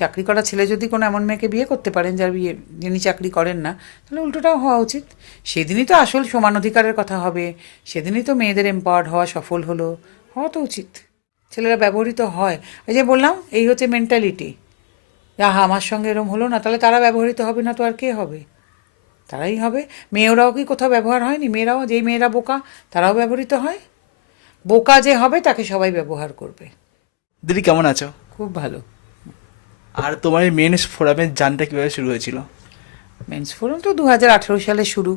চাকরি করা ছেলে যদি কোনো এমন মেয়েকে বিয়ে করতে পারেন যার বিয়ে, যিনি চাকরি করেন না, তাহলে উল্টোটাও হওয়া উচিত। সেদিনই তো আসল সমান অধিকারের কথা হবে, সেদিনই তো মেয়েদের এম্পাওয়ার্ড হওয়া সফল হলো, হওয়া তো উচিত। ছেলেরা ব্যবহৃত হয়, এই যে বললাম, এই হচ্ছে মেন্টালিটি। আহা, আমার সঙ্গে এরম হলো না, তাহলে তারা ব্যবহৃত হবে না তো আর কে হবে? তারাই হবে। মেয়েরাও কি কোথাও ব্যবহার হয়নি? মেয়েরাও, যেই মেয়েরা বোকা তারাও ব্যবহৃত হয়। বোকা যে হবে তাকে সবাই ব্যবহার করবে। দিদি কেমন আছো? খুব ভালো। আর তোমার এই মেন্স ফোরামের জানটা কিভাবে শুরু হয়েছিল? মেন্স ফোরাম তো 2018 সালে শুরু।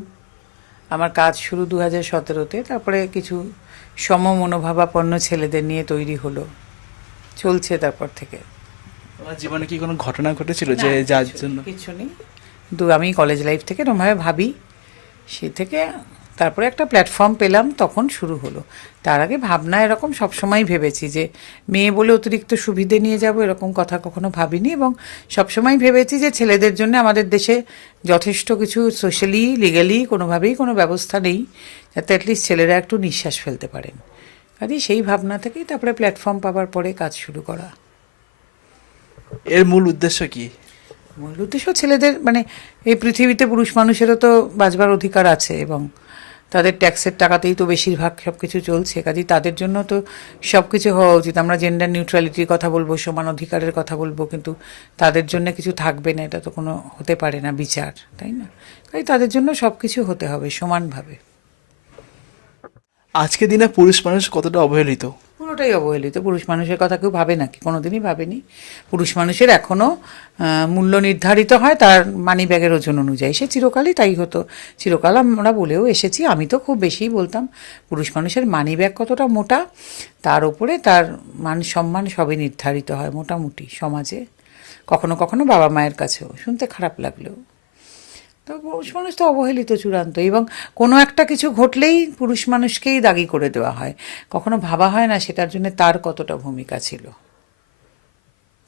আমার কাজ শুরু 2017-তে, তারপরে কিছু সমমনোভাবাপন্ন ছেলেদের নিয়ে তৈরি হলো, চলছে তারপর থেকে। তোমার জীবনে কি কোনো ঘটনা ঘটেছিল যে যার জন্য? কিছু নেই, কিন্তু আমি কলেজ লাইফ থেকে এরমভাবে ভাবি, সে থেকে তারপরে একটা প্ল্যাটফর্ম পেলাম, তখন শুরু হলো। তার আগে ভাবনা এরকম সবসময় ভেবেছি যে মেয়ে বলে অতিরিক্ত সুবিধে নিয়ে যাব, এরকম কথা কখনো ভাবিনি। এবং সবসময় ভেবেছি যে ছেলেদের জন্য আমাদের দেশে যথেষ্ট কিছু সোশ্যালি, লিগালি কোনোভাবেই কোনো ব্যবস্থা নেই যাতে অ্যাটলিস্ট ছেলেরা একটু নিঃশ্বাস ফেলতে পারেন। কাজেই সেই ভাবনা থেকেই তারপরে প্ল্যাটফর্ম পাওয়ার পরে কাজ শুরু করা। এর মূল উদ্দেশ্য কি? মূল উদ্দেশ্য ছেলেদের, মানে এই পৃথিবীতে পুরুষ মানুষেরও তো বাঁচবার অধিকার আছে, এবং তাদের ট্যাক্সের টাকাতেই তো বেশিরভাগ সব কিছু চলছে। কাজেই তাদের জন্য তো সব কিছু হওয়া উচিত। আমরা জেন্ডার নিউট্রালিটির কথা বলবো, সমান অধিকারের কথা বলবো, কিন্তু তাদের জন্য কিছু থাকবে না, এটা তো কোনো হতে পারে না বিচার, তাই না? তাই তাদের জন্য সব কিছু হতে হবে সমানভাবে। আজকের দিনে পুরুষ মানুষ কতটা অবহেলিত? পুরোটাই অবহেলিত। পুরুষ মানুষের কথা কেউ ভাবে নাকি? কোনোদিনই ভাবেনি। পুরুষ মানুষের এখনও মূল্য নির্ধারিত হয় তার মানি ব্যাগের ওজন অনুযায়ী। সে চিরকালই তাই হতো, চিরকাল আমরা বলেও এসেছি। আমি তো খুব বেশিই বলতাম, পুরুষ মানুষের মানি ব্যাগ কতটা মোটা, তার উপরে তার মান সম্মান সবই নির্ধারিত হয় মোটামুটি সমাজে, কখনো কখনো বাবা মায়ের কাছেও, শুনতে খারাপ লাগলেও। তো পুরুষ মানুষ তো অবহেলিত চূড়ান্ত, এবং কোনো একটা কিছু ঘটলেই পুরুষ মানুষকেই দাগি করে দেওয়া হয়। কখনো ভাবা হয় না সেটার জন্য তার কতটা ভূমিকা ছিল।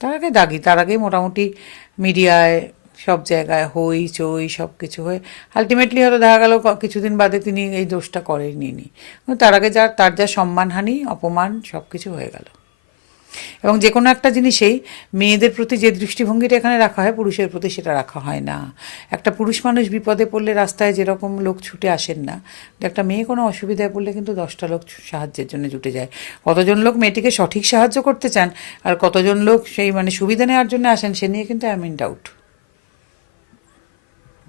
তার আগে দাগি, তার আগে মোটামুটি মিডিয়ায় সব জায়গায় হই চই সব কিছু হয়ে আলটিমেটলি হয়তো দেখা গেল কিছুদিন বাদে তিনি এই দোষটা করেননি। তার আগে তার যা সম্মানহানি, অপমান সব কিছু হয়ে গেল। এবং যে কোনো একটা জিনিসেই মেয়েদের প্রতি যে দৃষ্টিভঙ্গিটা এখানে রাখা হয়, পুরুষের প্রতি সেটা রাখা হয় না। একটা পুরুষ মানুষ বিপদে পড়লে রাস্তায় যেরকম লোক ছুটে আসেন না, একটা মেয়ে কোনো অসুবিধায় পড়লে কিন্তু 10টা লোক সাহায্যের জন্য জুটে যায়। কতজন লোক মেয়েটিকে সঠিক সাহায্য করতে চান, আর কতজন লোক সেই মানে সুবিধা নেওয়ার জন্য আসেন, সে নিয়ে কিন্তু আই এম ইন ডাউট।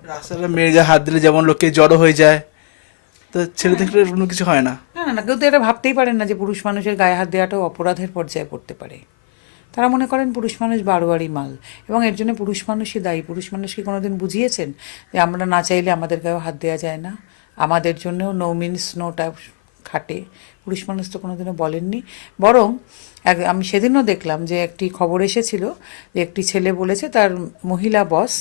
রাস্তাটা মেরে যা হাত দিলে যেমন লোকে জড়ো হয়ে যায়, তো ছেলে থেকে কোনো কিছু হয় না। না না না, কেউ তো এটা ভাবতেই পারেন না যে পুরুষ মানুষের গায়ে হাত দেওয়াটাও অপরাধের পর্যায়ে পড়তে পারে। তারা মনে করেন পুরুষ মানুষ বারোয়ারি মাল, এবং এর জন্য পুরুষ মানুষই দায়ী। পুরুষ মানুষকে কোনোদিন বুঝিয়েছেন যে আমরা না চাইলে আমাদের গায়েও হাত দেওয়া যায় না, আমাদের জন্যও নো মিনস নোটা খাটে? পুরুষ মানুষ তো কোনোদিনও বলেননি। বরং আমি সেদিনও দেখলাম যে একটি খবর এসেছিল যে একটি ছেলে বলেছে তার মহিলা বস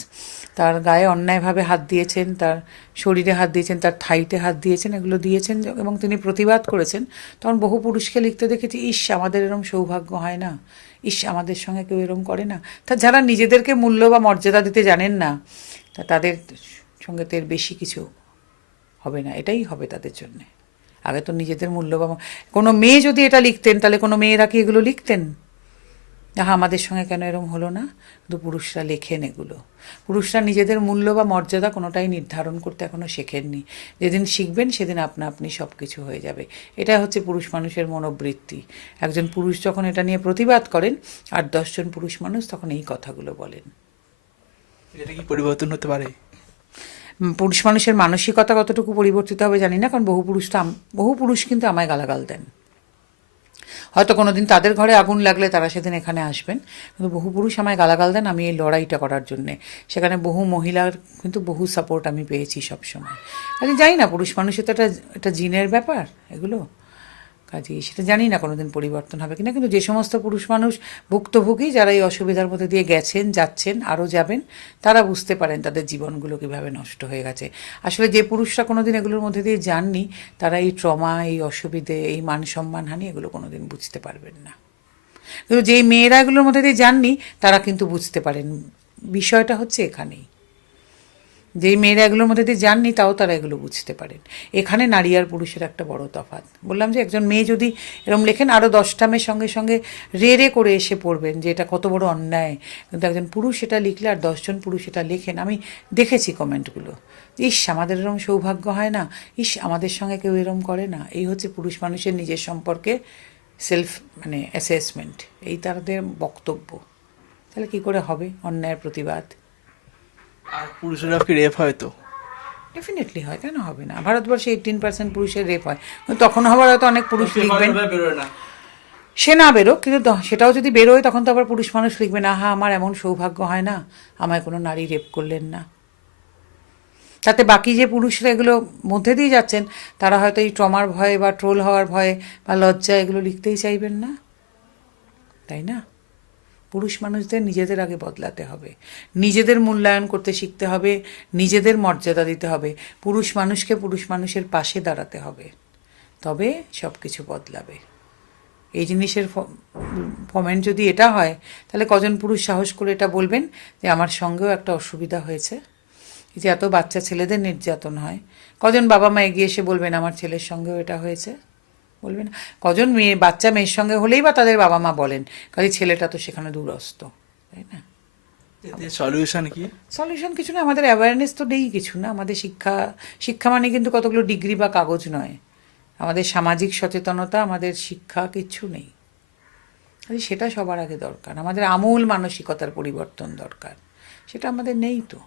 তার গায়ে অন্যায়ভাবে হাত দিয়েছেন, তার শরীরে হাত দিয়েছেন, তার থাইতে হাত দিয়েছেন, এগুলো দিয়েছেন, এবং তিনি প্রতিবাদ করেছেন। তখন বহু পুরুষকে লিখতে দেখেছি, ইস আমাদের এরম সৌভাগ্য হয় না, ইস আমাদের সঙ্গে কেউ এরম করে না। তা যারা নিজেদেরকে মূল্য বা মর্যাদা দিতে জানেন না, তা তাদের সঙ্গে তো এর বেশি কিছু হবে না, এটাই হবে তাদের জন্যে। আগে তো নিজেদের মূল্য বা কোনো মেয়ে যদি এটা লিখতেন, তাহলে কোনো মেয়েরা কি এগুলো লিখতেন? হ্যাঁ, আমাদের সঙ্গে কেন এরম হলো না? কিন্তু পুরুষরা লেখেন এগুলো। পুরুষরা নিজেদের মূল্য বা মর্যাদা কোনোটাই নির্ধারণ করতে এখনও শেখেননি। যেদিন শিখবেন সেদিন আপনা আপনি সব কিছু হয়ে যাবে। এটা হচ্ছে পুরুষ মানুষের মনোবৃত্তি। একজন পুরুষ যখন এটা নিয়ে প্রতিবাদ করেন, আর 10জন পুরুষ মানুষ তখন এই কথাগুলো বলেন। এটা কি পরিবর্তন হতে পারে? পুরুষ মানুষের মানসিকতা কতটুকু পরিবর্তিত হবে জানি না, কারণ বহু পুরুষ কিন্তু আমায় গালাগাল দেন। হয়তো কোনো দিন তাদের ঘরে আগুন লাগলে তারা সেদিন এখানে আসবেন, কিন্তু বহু পুরুষ আমায় গালাগাল দেন আমি এই লড়াইটা করার জন্যে। সেখানে বহু মহিলার কিন্তু বহু সাপোর্ট আমি পেয়েছি সবসময়। আমি জানি না, পুরুষ মানুষের তো এটা জিনের ব্যাপার এগুলো। কাজেই সেটা জানি না কোনোদিন পরিবর্তন হবে কিনা, কিন্তু যে সমস্ত পুরুষ মানুষ ভুক্তভোগী, যারা এই অসুবিধার মধ্যে দিয়ে গেছেন, যাচ্ছেন, আরও যাবেন, তারা বুঝতে পারেন তাদের জীবনগুলো কীভাবে নষ্ট হয়ে গেছে। আসলে যে পুরুষরা কোনোদিন এগুলোর মধ্যে দিয়ে যাননি, তারা এই ট্রমা, এই অসুবিধে, এই মান সম্মানহানি এগুলো কোনোদিন বুঝতে পারবেন না। কিন্তু যেই মেয়েরা এগুলোর মধ্যে দিয়ে যাননি, তারা কিন্তু বুঝতে পারেন। বিষয়টা হচ্ছে এখানেই। যেই মেয়েরা এগুলোর মধ্যে দিয়ে যাননি তাও তারা এগুলো বুঝতে পারেন। এখানে নারী আর পুরুষের একটা বড় তফাৎ। বললাম যে একজন মেয়ে যদি এরকম লেখেন, আরও 10টা মেয়ের সঙ্গে সঙ্গে রে রে করে এসে পড়বেন যে এটা কত বড় অন্যায়, কিন্তু একজন পুরুষ এটা লিখলে আর 10জন পুরুষ এটা লেখেন, আমি দেখেছি কমেন্টগুলো, ইস আমাদের এরকম সৌভাগ্য হয় না, ইস আমাদের সঙ্গে কেউ এরম করে না। এই হচ্ছে পুরুষ মানুষের নিজের সম্পর্কে সেলফ অ্যাসেসমেন্ট, এই তাদের বক্তব্য। তাহলে কি করে হবে অন্যায়ের প্রতিবাদ? আর পুরুষেরা কি রেপ হয় তো? ডেফিনেটলি হয়, কেন হবে না? ভারতবর্ষে 18% পুরুষের রেপ হয়, তখন হবার হয়তো অনেক পুরুষ লিখবেন, বেরোয় না। সে না বেরোক, কিন্তু সেটাও যদি বেরোয় তখন তো আবার পুরুষ মানুষ লিখবে না, হ্যাঁ আমার এমন সৌভাগ্য হয় না, আমায় কোনো নারী রেপ করলেন না। তাতে বাকি যে পুরুষরা এগুলো মধ্যে দিয়ে যাচ্ছেন তারা হয়তো এই ট্রমার ভয়ে বা ট্রোল হওয়ার ভয়ে বা লজ্জা এগুলো লিখতেই চাইবেন না, তাই না? পুরুষ মানুষদের নিজেদের আগে বদলাতে হবে, নিজেদের মূল্যায়ন করতে শিখতে হবে, নিজেদের মর্যাদা দিতে হবে, পুরুষ মানুষকে পুরুষ মানুষের পাশে দাঁড়াতে হবে, তবে সব কিছু বদলাবে। এই জিনিসের কমেন্ট যদি এটা হয়, তাহলে কজন পুরুষ সাহস করে এটা বলবেন যে আমার সঙ্গেও একটা অসুবিধা হয়েছে, যে এত বাচ্চা ছেলেদের নির্যাতন হয়? কজন বাবা মা এগিয়ে এসে বলবেন আমার ছেলের সঙ্গেও এটা হয়েছে? বলবেন না। কজন বাচ্চা মেয়ের সঙ্গে হলেই বা তাদের বাবা মা বলেন, কাজে ছেলেটা তো সেখানে দূরস্থ, তাই না? সলিউশন কি? সলিউশন কিছু না, আমাদের অ্যাওয়ারনেস তো নেই কিছু না। আমাদের শিক্ষা মানে কিন্তু কতগুলো ডিগ্রি বা কাগজ নয়, আমাদের সামাজিক সচেতনতা, আমাদের শিক্ষা কিচ্ছু নেই। সেটা সবার আগে দরকার, আমাদের আমূল মানসিকতার পরিবর্তন দরকার, সেটা আমাদের নেই তো।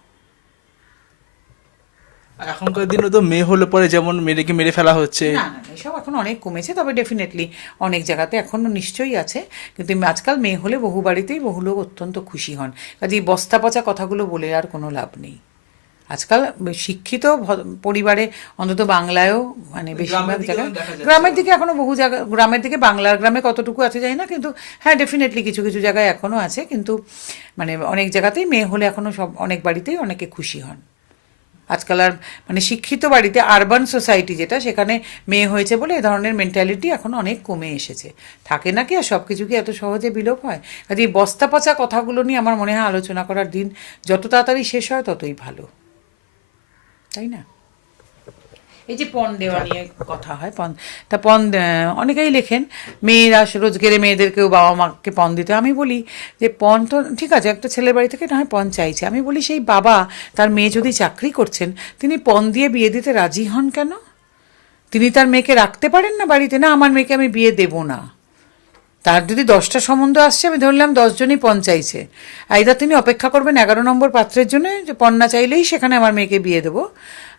আর এখনকার দিনে তো মেয়ে হলে পরে যেমন মেয়েকে মেরে ফেলা হচ্ছে। না না, এসব এখন অনেক কমেছে, তবে ডেফিনেটলি অনেক জায়গাতে এখনও নিশ্চয়ই আছে, কিন্তু আজকাল মেয়ে হলে বহু বাড়িতেই বহু লোক অত্যন্ত খুশি হন। কাজে বস্তা পচা কথাগুলো বলে আর কোনো লাভ নেই। আজকাল শিক্ষিত পরিবারে, অন্তত বাংলায়ও বেশিরভাগ জায়গায়, গ্রামের দিকে এখনও বহু জায়গা, গ্রামের দিকে বাংলার গ্রামে কতটুকু আছে জানি না, কিন্তু হ্যাঁ ডেফিনেটলি কিছু কিছু জায়গায় এখনও আছে, কিন্তু অনেক জায়গাতেই মেয়ে হলে এখনও অনেক বাড়িতেই অনেকে খুশি হন। আজকাল আর শিক্ষিত বাড়িতে, আরবান সোসাইটি যেটা, সেখানে মেয়ে হয়েছে বলে এ ধরনের মেন্টালিটি এখন অনেক কমে এসেছে। থাকে না কি আর সব কিছু কি এত সহজে বিলোপ হয়? কাজে এই বস্তা পচা কথাগুলো নিয়ে আমার মনে হয় আলোচনা করার দিন যত তাড়াতাড়ি শেষ হয় ততই ভালো, তাই না? এই যে পণ দেওয়া নিয়ে কথা হয়, পণ অনেকেই লেখেন মেয়েরা রোজগেরে মেয়েদেরকেও বাবা মাকে পণ দিতে। আমি বলি যে পণ তো ঠিক আছে, একটা ছেলের বাড়ি থেকে না হয় পণ চাইছে, আমি বলি সেই বাবা তার মেয়ে যদি চাকরি করছেন, তিনি পণ দিয়ে বিয়ে দিতে রাজি হন কেন? তিনি তার মেয়েকে রাখতে পারেন না বাড়িতে? না আমার মেয়েকে আমি বিয়ে দেব না। তার যদি 10টা সম্বন্ধ আসছে, আমি ধরলাম 10জনই পণ চাইছে, আইদার তিনি অপেক্ষা করবেন 11 নম্বর পাত্রের জন্য, যে পণ না চাইলেই সেখানে আমার মেয়েকে বিয়ে দেবো,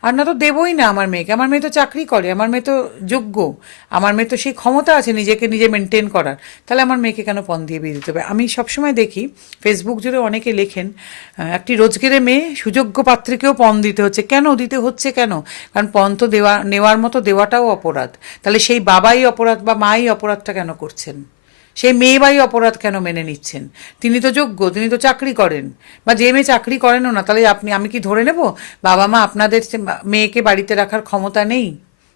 আর না তো দেবই না আমার মেয়েকে। আমার মেয়ে তো চাকরি করে, আমার মেয়ে তো যোগ্য, আমার মেয়ে তো সেই ক্ষমতা আছে নিজেকে নিজে মেনটেন করার, তাহলে আমার মেয়েকে কেন পণ দিয়ে বিয়ে দিতে হবে? আমি সবসময় দেখি ফেসবুক জুড়ে অনেকে লেখেন একটি রোজগেরে মেয়ে সুযোগ্য পাত্রীকেও পণ দিতে হচ্ছে। কেন দিতে হচ্ছে কেন? কারণ পণ তো নেওয়ার মতো দেওয়াটাও অপরাধ, তাহলে সেই বাবাই অপরাধ বা মাই অপরাধটা কেন করছেন? সেই মেয়ে বাই অপরাধ কেন মেনে নিচ্ছেন? তিনি তো যোগ্য, তিনি তো চাকরি করেন, বা যে মেয়ে চাকরি করেনও না, তাহলে আমি কি ধরে নেব বাবা মা আপনাদের মেয়েকে বাড়িতে রাখার ক্ষমতা নেই,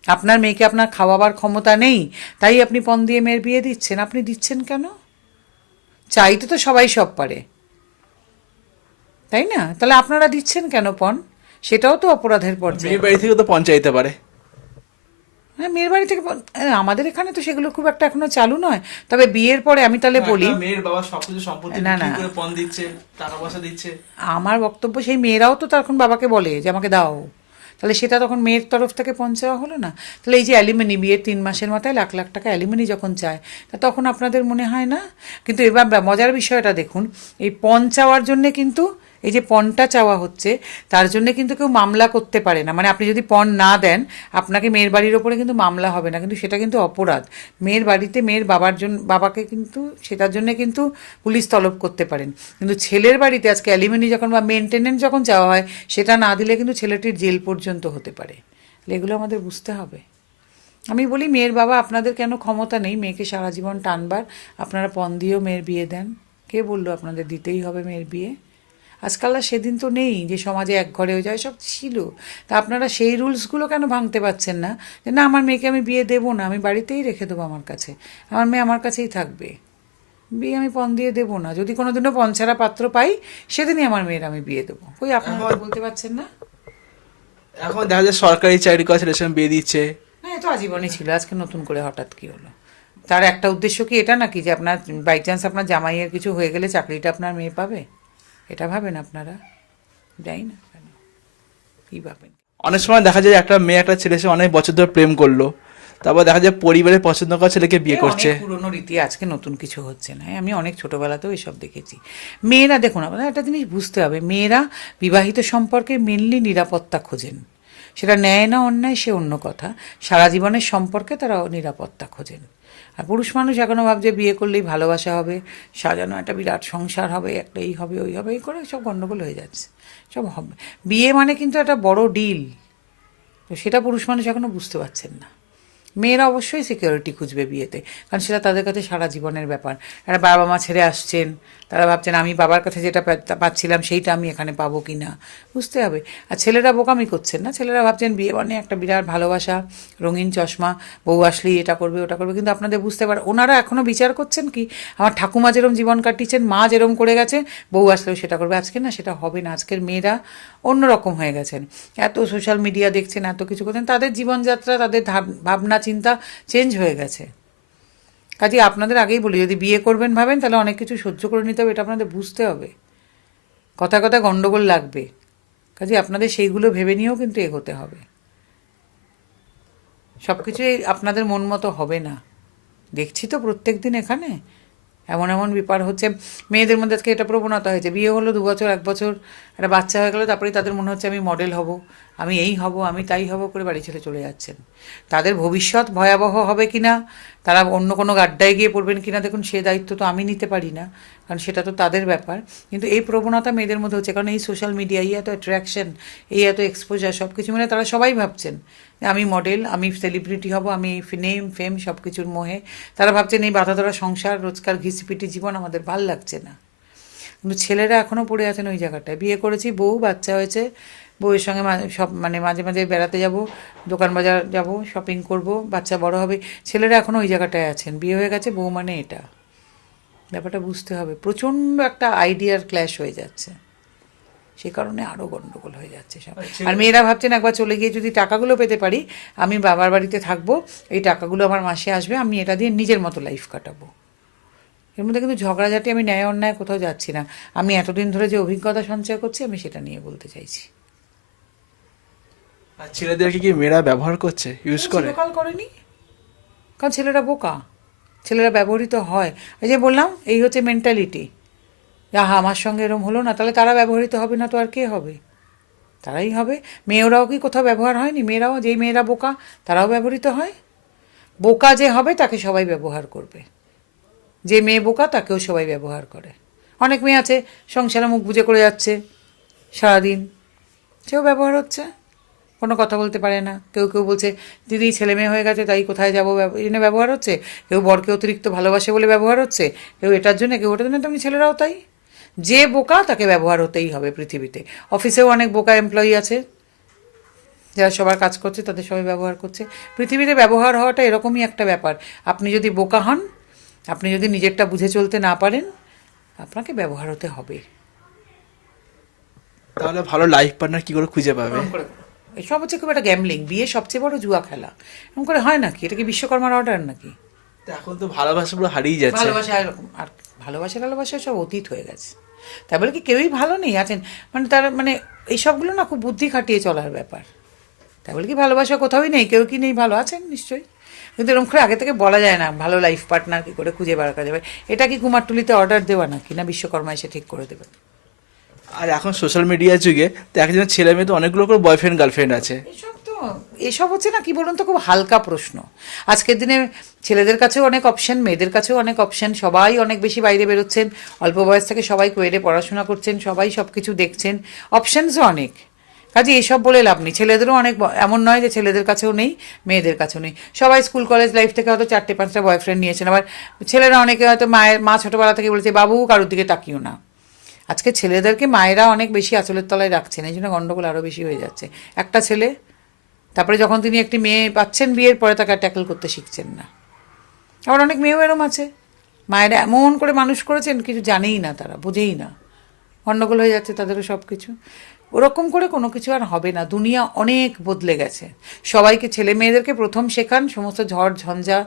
আপনার মেয়েকে আপনার খাওয়াবার ক্ষমতা নেই, তাই আপনি পণ দিয়ে মেয়ের বিয়ে দিচ্ছেন? আপনি দিচ্ছেন কেন? চাইতে তো সবাই সব পারে, তাই না? তাহলে আপনারা দিচ্ছেন কেন পণ? সেটাও তো অপরাধের পর্যায়ে। মেয়ে বাড়ি থেকে তো পণ চাইতে পারে। হ্যাঁ, মেয়ের বাড়ি থেকে আমাদের এখানে তো সেগুলো খুব একটা এখনো চালু নয়, তবে বিয়ের পরে আমি তাহলে বলি, মেয়ের বাবা সবকিছু সম্পত্তি না, বিক্রি না। করে পণ দিচ্ছে, টাকা পয়সা দিচ্ছে। আমার বক্তব্য সেই মেয়েরাও তো তখন বাবাকে বলে যে আমাকে দাও, তাহলে সেটা তখন মেয়ের তরফ থেকে পণ চাওয়া হলো না? তাহলে এই যে অ্যালিমনি, বিয়ের 3 মাসের মাথায় লাখ লাখ টাকা অ্যালিমনি যখন চায়, তা তখন আপনাদের মনে হয় না? কিন্তু এবার মজার বিষয়টা দেখুন, এই পণ চাওয়ার জন্যে কিন্তু, এই যে পণটা চাওয়া হচ্ছে তার জন্য কিন্তু কেউ মামলা করতে পারে না। আপনি যদি পণ না দেন, আপনাকে মেয়ের বাড়ির ওপরে কিন্তু মামলা হবে না, কিন্তু সেটা কিন্তু অপরাধ। মেয়ের বাড়িতে মেয়ের বাবাকে কিন্তু সেটার জন্য কিন্তু পুলিশ তলব করতে পারেন, কিন্তু ছেলের বাড়িতে আজকে অ্যালিমনি যখন বা মেনটেনেন্স যখন চাওয়া হয়, সেটা না দিলে কিন্তু ছেলেটির জেল পর্যন্ত হতে পারে। এগুলো আমাদের বুঝতে হবে। আমি বলি মেয়ের বাবা আপনাদের কেন ক্ষমতা নেই মেয়েকে সারা জীবন টানবার? আপনারা পণ দিয়েও মেয়ের বিয়ে দেন। কে বললো আপনাদের দিতেই হবে মেয়ের বিয়ে? আজকাল আর সেদিন তো নেই যে সমাজে এক ঘরে হয়ে যায়, সব ছিল। তা আপনারা সেই রুলসগুলো কেন ভাঙতে পারছেন না, যে না আমার মেয়েকে আমি বিয়ে দেবো না, আমি বাড়িতেই রেখে দেবো, আমার কাছে আমার মেয়ে আমার কাছেই থাকবে, বিয়ে আমি পণ দিয়ে দেবো না। যদি কোনোদিনও পণ ছাড়া পাত্র পাই, সেদিনই আমার মেয়ের আমি বিয়ে দেবো। কই আপনারা তো বলতে পারছেন না? এখন দেখা যায় সরকারি চাকরি করা ছেলের সঙ্গে বিয়ে দিচ্ছে। না, এ তো আজীবনই ছিল, আজকে নতুন করে হঠাৎ কি হলো? তার একটা উদ্দেশ্য কি এটা নাকি যে আপনার বাই চান্স আপনার জামাইয়ের কিছু হয়ে গেলে চাকরিটা আপনার মেয়ে পাবে? এটা ভাবেন আপনারা? যাই না কেন, কী ভাবেন? অনেক সময় দেখা যায় একটা মেয়ে একটা ছেলের সঙ্গে অনেক বছর ধরে প্রেম করলো, তারপর দেখা যায় পরিবারের পছন্দ করা ছেলেকে বিয়ে এ করছে। অনেক পুরনো রীতি, আজকে নতুন কিছু হচ্ছে না। আমি অনেক ছোটবেলাতেও এসব দেখেছি। মেয়েরা দেখুন, আপনার একটা জিনিস বুঝতে হবে, মেয়েরা বিবাহিত সম্পর্কে মেনলি নিরাপত্তা খোঁজেন। সেটা ন্যায় না অন্যায় সে অন্য কথা, সারা জীবনের সম্পর্কে তারা নিরাপত্তা খোঁজেন। আর পুরুষ মানুষ এখনও ভাবছে বিয়ে করলেই ভালোবাসা হবে, সাজানো একটা বিরাট সংসার হবে, একটা এই হবে ওই হবে, এই করে সব গণ্ডগোল হয়ে যাচ্ছে। সব হবে, বিয়ে মানে কিন্তু একটা বড় ডিল, তো সেটা পুরুষ মানুষ এখনও বুঝতে পারছেন না। মেয়েরা অবশ্যই সিকিউরিটি খুঁজবে বিয়েতে, কারণ সেটা তাদের কাছে সারা জীবনের ব্যাপার। একটা বাবা মা ছেড়ে আসছেন, তারা ভাবছেন আমি বাবার কাছে যেটা পাচ্ছিলাম সেইটা আমি এখানে পাবো কি না, বুঝতে হবে। আর ছেলেরা বোকামি করছেন না, ছেলেরা ভাবছেন বিয়ে মানে একটা বিরাট ভালোবাসা, রঙিন চশমা, বউ আসলেই এটা করবে ওটা করবে। কিন্তু আপনাদের বুঝতে পারে ওনারা এখনও বিচার করছেন কি, আমার ঠাকুমা যেরম জীবন কাটিয়েছেন, মা যেরম করে গেছে, বউ আসলেও সেটা করবে। আজকে না, সেটা হবে না। আজকের মেয়েরা অন্যরকম হয়ে গেছেন, এত সোশ্যাল মিডিয়া দেখছেন, এত কিছু করছেন, তাদের জীবনযাত্রা, তাদের ভাবনা চিন্তা চেঞ্জ হয়ে গেছে। কাজে আপনাদের আগেই বলি, যদি বিয়ে করবেন ভাবেন তাহলে অনেক কিছু সহ্য করে নিতে হবে, এটা আপনাদের বুঝতে হবে। কথা কথা গণ্ডগোল লাগবে, কাজে আপনাদের সেইগুলো ভেবে নিয়েও কিন্তু এগোতে হবে। সব কিছুই আপনাদের মন মতো হবে না, দেখছি তো প্রত্যেক দিন এখানে এমন এমন ব্যাপার হচ্ছে। মেয়েদের মধ্যে আজকে এটা প্রবণতা হয়েছে, বিয়ে হলো 2 বছর 1 বছর একটা বাচ্চা হয়ে গেলো, তারপরে তাদের মনে হচ্ছে আমি মডেল হব, আমি এই হব, আমি তাই হব করে বাড়ি ছেড়ে চলে যাচ্ছেন। তাদের ভবিষ্যৎ ভয়াবহ হবে কি না, তারা অন্য কোনো গাড্ডায় গিয়ে পড়বেন কি না, দেখুন সে দায়িত্ব তো আমি নিতে পারি না, কারণ সেটা তো তাদের ব্যাপার। কিন্তু এই প্রবণতা মেয়েদের মধ্যে হচ্ছে, কারণ এই সোশ্যাল মিডিয়া, এই এত অ্যাট্রাকশন, এই এত এক্সপোজার, সব কিছু মিলে তারা সবাই ভাবছেন আমি মডেল, আমি সেলিব্রিটি হব, আমি নেম ফেম সব কিছুর মোহে তারা ভাবছেন এই বাধা ধরা সংসার, রোজকার ঘিসিপিটি জীবন আমাদের ভাল লাগছে না। কিন্তু ছেলেরা এখনও পড়ে আছেন ওই জায়গাটায়, বিয়ে করেছি, বউ বাচ্চা হয়েছে, বউয়ের সঙ্গে সব মানে মাঝে মাঝে বেড়াতে যাব, দোকান বাজার যাব, শপিং করব, বাচ্চা বড় হবে, ছেলেরা এখনও ওই জায়গাটায় আছেন, বিয়ে হয়ে গেছে, বউ মানে এটা। ব্যাপারটা বুঝতে হবে, প্রচণ্ড একটা আইডিয়ার ক্ল্যাশ হয়ে যাচ্ছে, সে কারণে আরও গণ্ডগোল হয়ে যাচ্ছে সব। আর মেয়েরা ভাবছেন একবার চলে গিয়ে যদি টাকাগুলো পেতে পারি, আমি বাবার বাড়িতে থাকবো, এই টাকাগুলো আমার মাসে আসবে, আমি এটা দিয়ে নিজের মতো লাইফ কাটাবো। এর মধ্যে কিন্তু ঝগড়াঝাটি, আমি ন্যায় অন্যায় কোথাও যাচ্ছি না, আমি এতদিন ধরে যে অভিজ্ঞতা সঞ্চয় করছি আমি সেটা নিয়ে বলতে চাইছি। আর ছেলেদেরকে কি মেয়েরা ব্যবহার করছে, ইউজ করে? চিরকাল করেনি, কারণ ছেলেরা বোকা, ছেলেরা ব্যবহৃত হয়। এই যে বললাম, এই হচ্ছে মেন্টালিটি, হা আমার সঙ্গে এরম হলো না, তাহলে তারা ব্যবহৃত হবে না তো আর কে হবে? তারাই হবে। মেয়েরাও কি কোথাও ব্যবহার হয়নি? মেয়েরাও, যেই মেয়েরা বোকা তারাও ব্যবহৃত হয়। বোকা যে হবে তাকে সবাই ব্যবহার করবে, যে মেয়ে বোকা তাকেও সবাই ব্যবহার করে। অনেক মেয়ে আছে সংসারে মুখ বুজে করে যাচ্ছে সারাদিন, সেও ব্যবহার হচ্ছে, কোনো কথা বলতে পারে না। কেউ কেউ বলছে দিদি ছেলে মেয়ে হয়ে গেছে তাই কোথায় যাবো, এই জন্য ব্যবহার হচ্ছে। কেউ বরকে অতিরিক্ত ভালোবাসে বলে ব্যবহার হচ্ছে, কেউ এটার জন্য, কেউ ওটার জন্য। তেমনি ছেলেরাও তাই, যে বোকা তাকে ব্যবহার হতেই হবে পৃথিবীতে। অফিসেও অনেক বোকা এমপ্লয়ি আছে যারা সবার কাজ করছে, তাদের সবাই ব্যবহার করছে। পৃথিবীতে ব্যবহার হওয়াটা এরকমই একটা ব্যাপার। আপনি যদি বোকা হন, আপনি যদি নিজেরটা বুঝে চলতে না পারেন, আপনাকে ব্যবহার হতে হবে। তাহলে ভালো লাইফ পার্টনার কি করে খুঁজে পাবে? এসব হচ্ছে খুব একটা গ্যামলিং, বিয়ে সবচেয়ে বড় জুয়া খেলা। এরকম করে হয় নাকি? এটা কি বিশ্বকর্মার অর্ডার নাকি? তো এখন তো ভালোবাসা পুরো হারিয়ে যাচ্ছে। ভালোবাসা এরকম, আর ভালোবাসা সব অতীত হয়ে গেছে। তাই বলে কি কেউই ভালো নেই আছেন? মানে তারা মানে এইসবগুলো না খুব বুদ্ধি খাটিয়ে চলার ব্যাপার। তাই বলে কি ভালোবাসা কোথাওই নেই? কেউ কি নেই? ভালো আছেন নিশ্চয়ই, কিন্তু এরকম করে আগে থেকে বলা যায় না ভালো লাইফ পার্টনার কী করে খুঁজে বার করা যাবে। এটা কি কুমারটুলিতে অর্ডার দেওয়া নাকি, না বিশ্বকর্মা এসে ঠিক করে দেবে? আর এখন সোশ্যাল মিডিয়ার যুগে তো একজন ছেলে মেয়ে তো অনেকগুলো করে বয়ফ্রেন্ড গার্লফ্রেন্ড আছে। এসব হচ্ছে না, কি বলুন তো, খুব হালকা প্রশ্ন। আজকের দিনে ছেলেদের কাছেও অনেক অপশন, মেয়েদের কাছেও অনেক অপশন, সবাই অনেক বেশি বাইরে বেরোচ্ছেন, অল্প বয়স থেকে সবাই কোয়েডে পড়াশোনা করছেন, সবাই সব কিছু দেখছেন, অপশানসও অনেক। কাজে এসব বলে লাভ নেই। ছেলেদেরও অনেক, এমন নয় যে ছেলেদের কাছেও নেই মেয়েদের কাছেও নেই। সবাই স্কুল কলেজ লাইফ থেকে হয়তো 4-5টা বয়ফ্রেন্ড নিয়েছেন। আবার ছেলেরা অনেকে হয়তো মা ছোটোবেলা থেকে বলেছে বাবু কারোর দিকে তাকিও না। আজকে ছেলেদেরকে মায়েরা অনেক বেশি আঁচলের তলায় রাখছেন, এই জন্য গণ্ডগোল আরও বেশি হয়ে যাচ্ছে। একটা ছেলে, তারপরে যখন তিনি একটি মেয়ে পাচ্ছেন বিয়ের পরে, তাকে ট্যাকল করতে শিখছেন না। আবার অনেক মেয়েও এরম আছে, মায়েরা এমন করে মানুষ করেছেন কিছু জানেই না, তারা বোঝেই না, গণ্ডগোল হয়ে যাচ্ছে তাদেরও সব কিছু। ওরকম করে কোনো কিছু আর হবে না। দুনিয়া অনেক বদলে গেছে। সবাইকে, ছেলে মেয়েদেরকে প্রথম শেখান সমস্ত ঝড় ঝঞ্ঝা,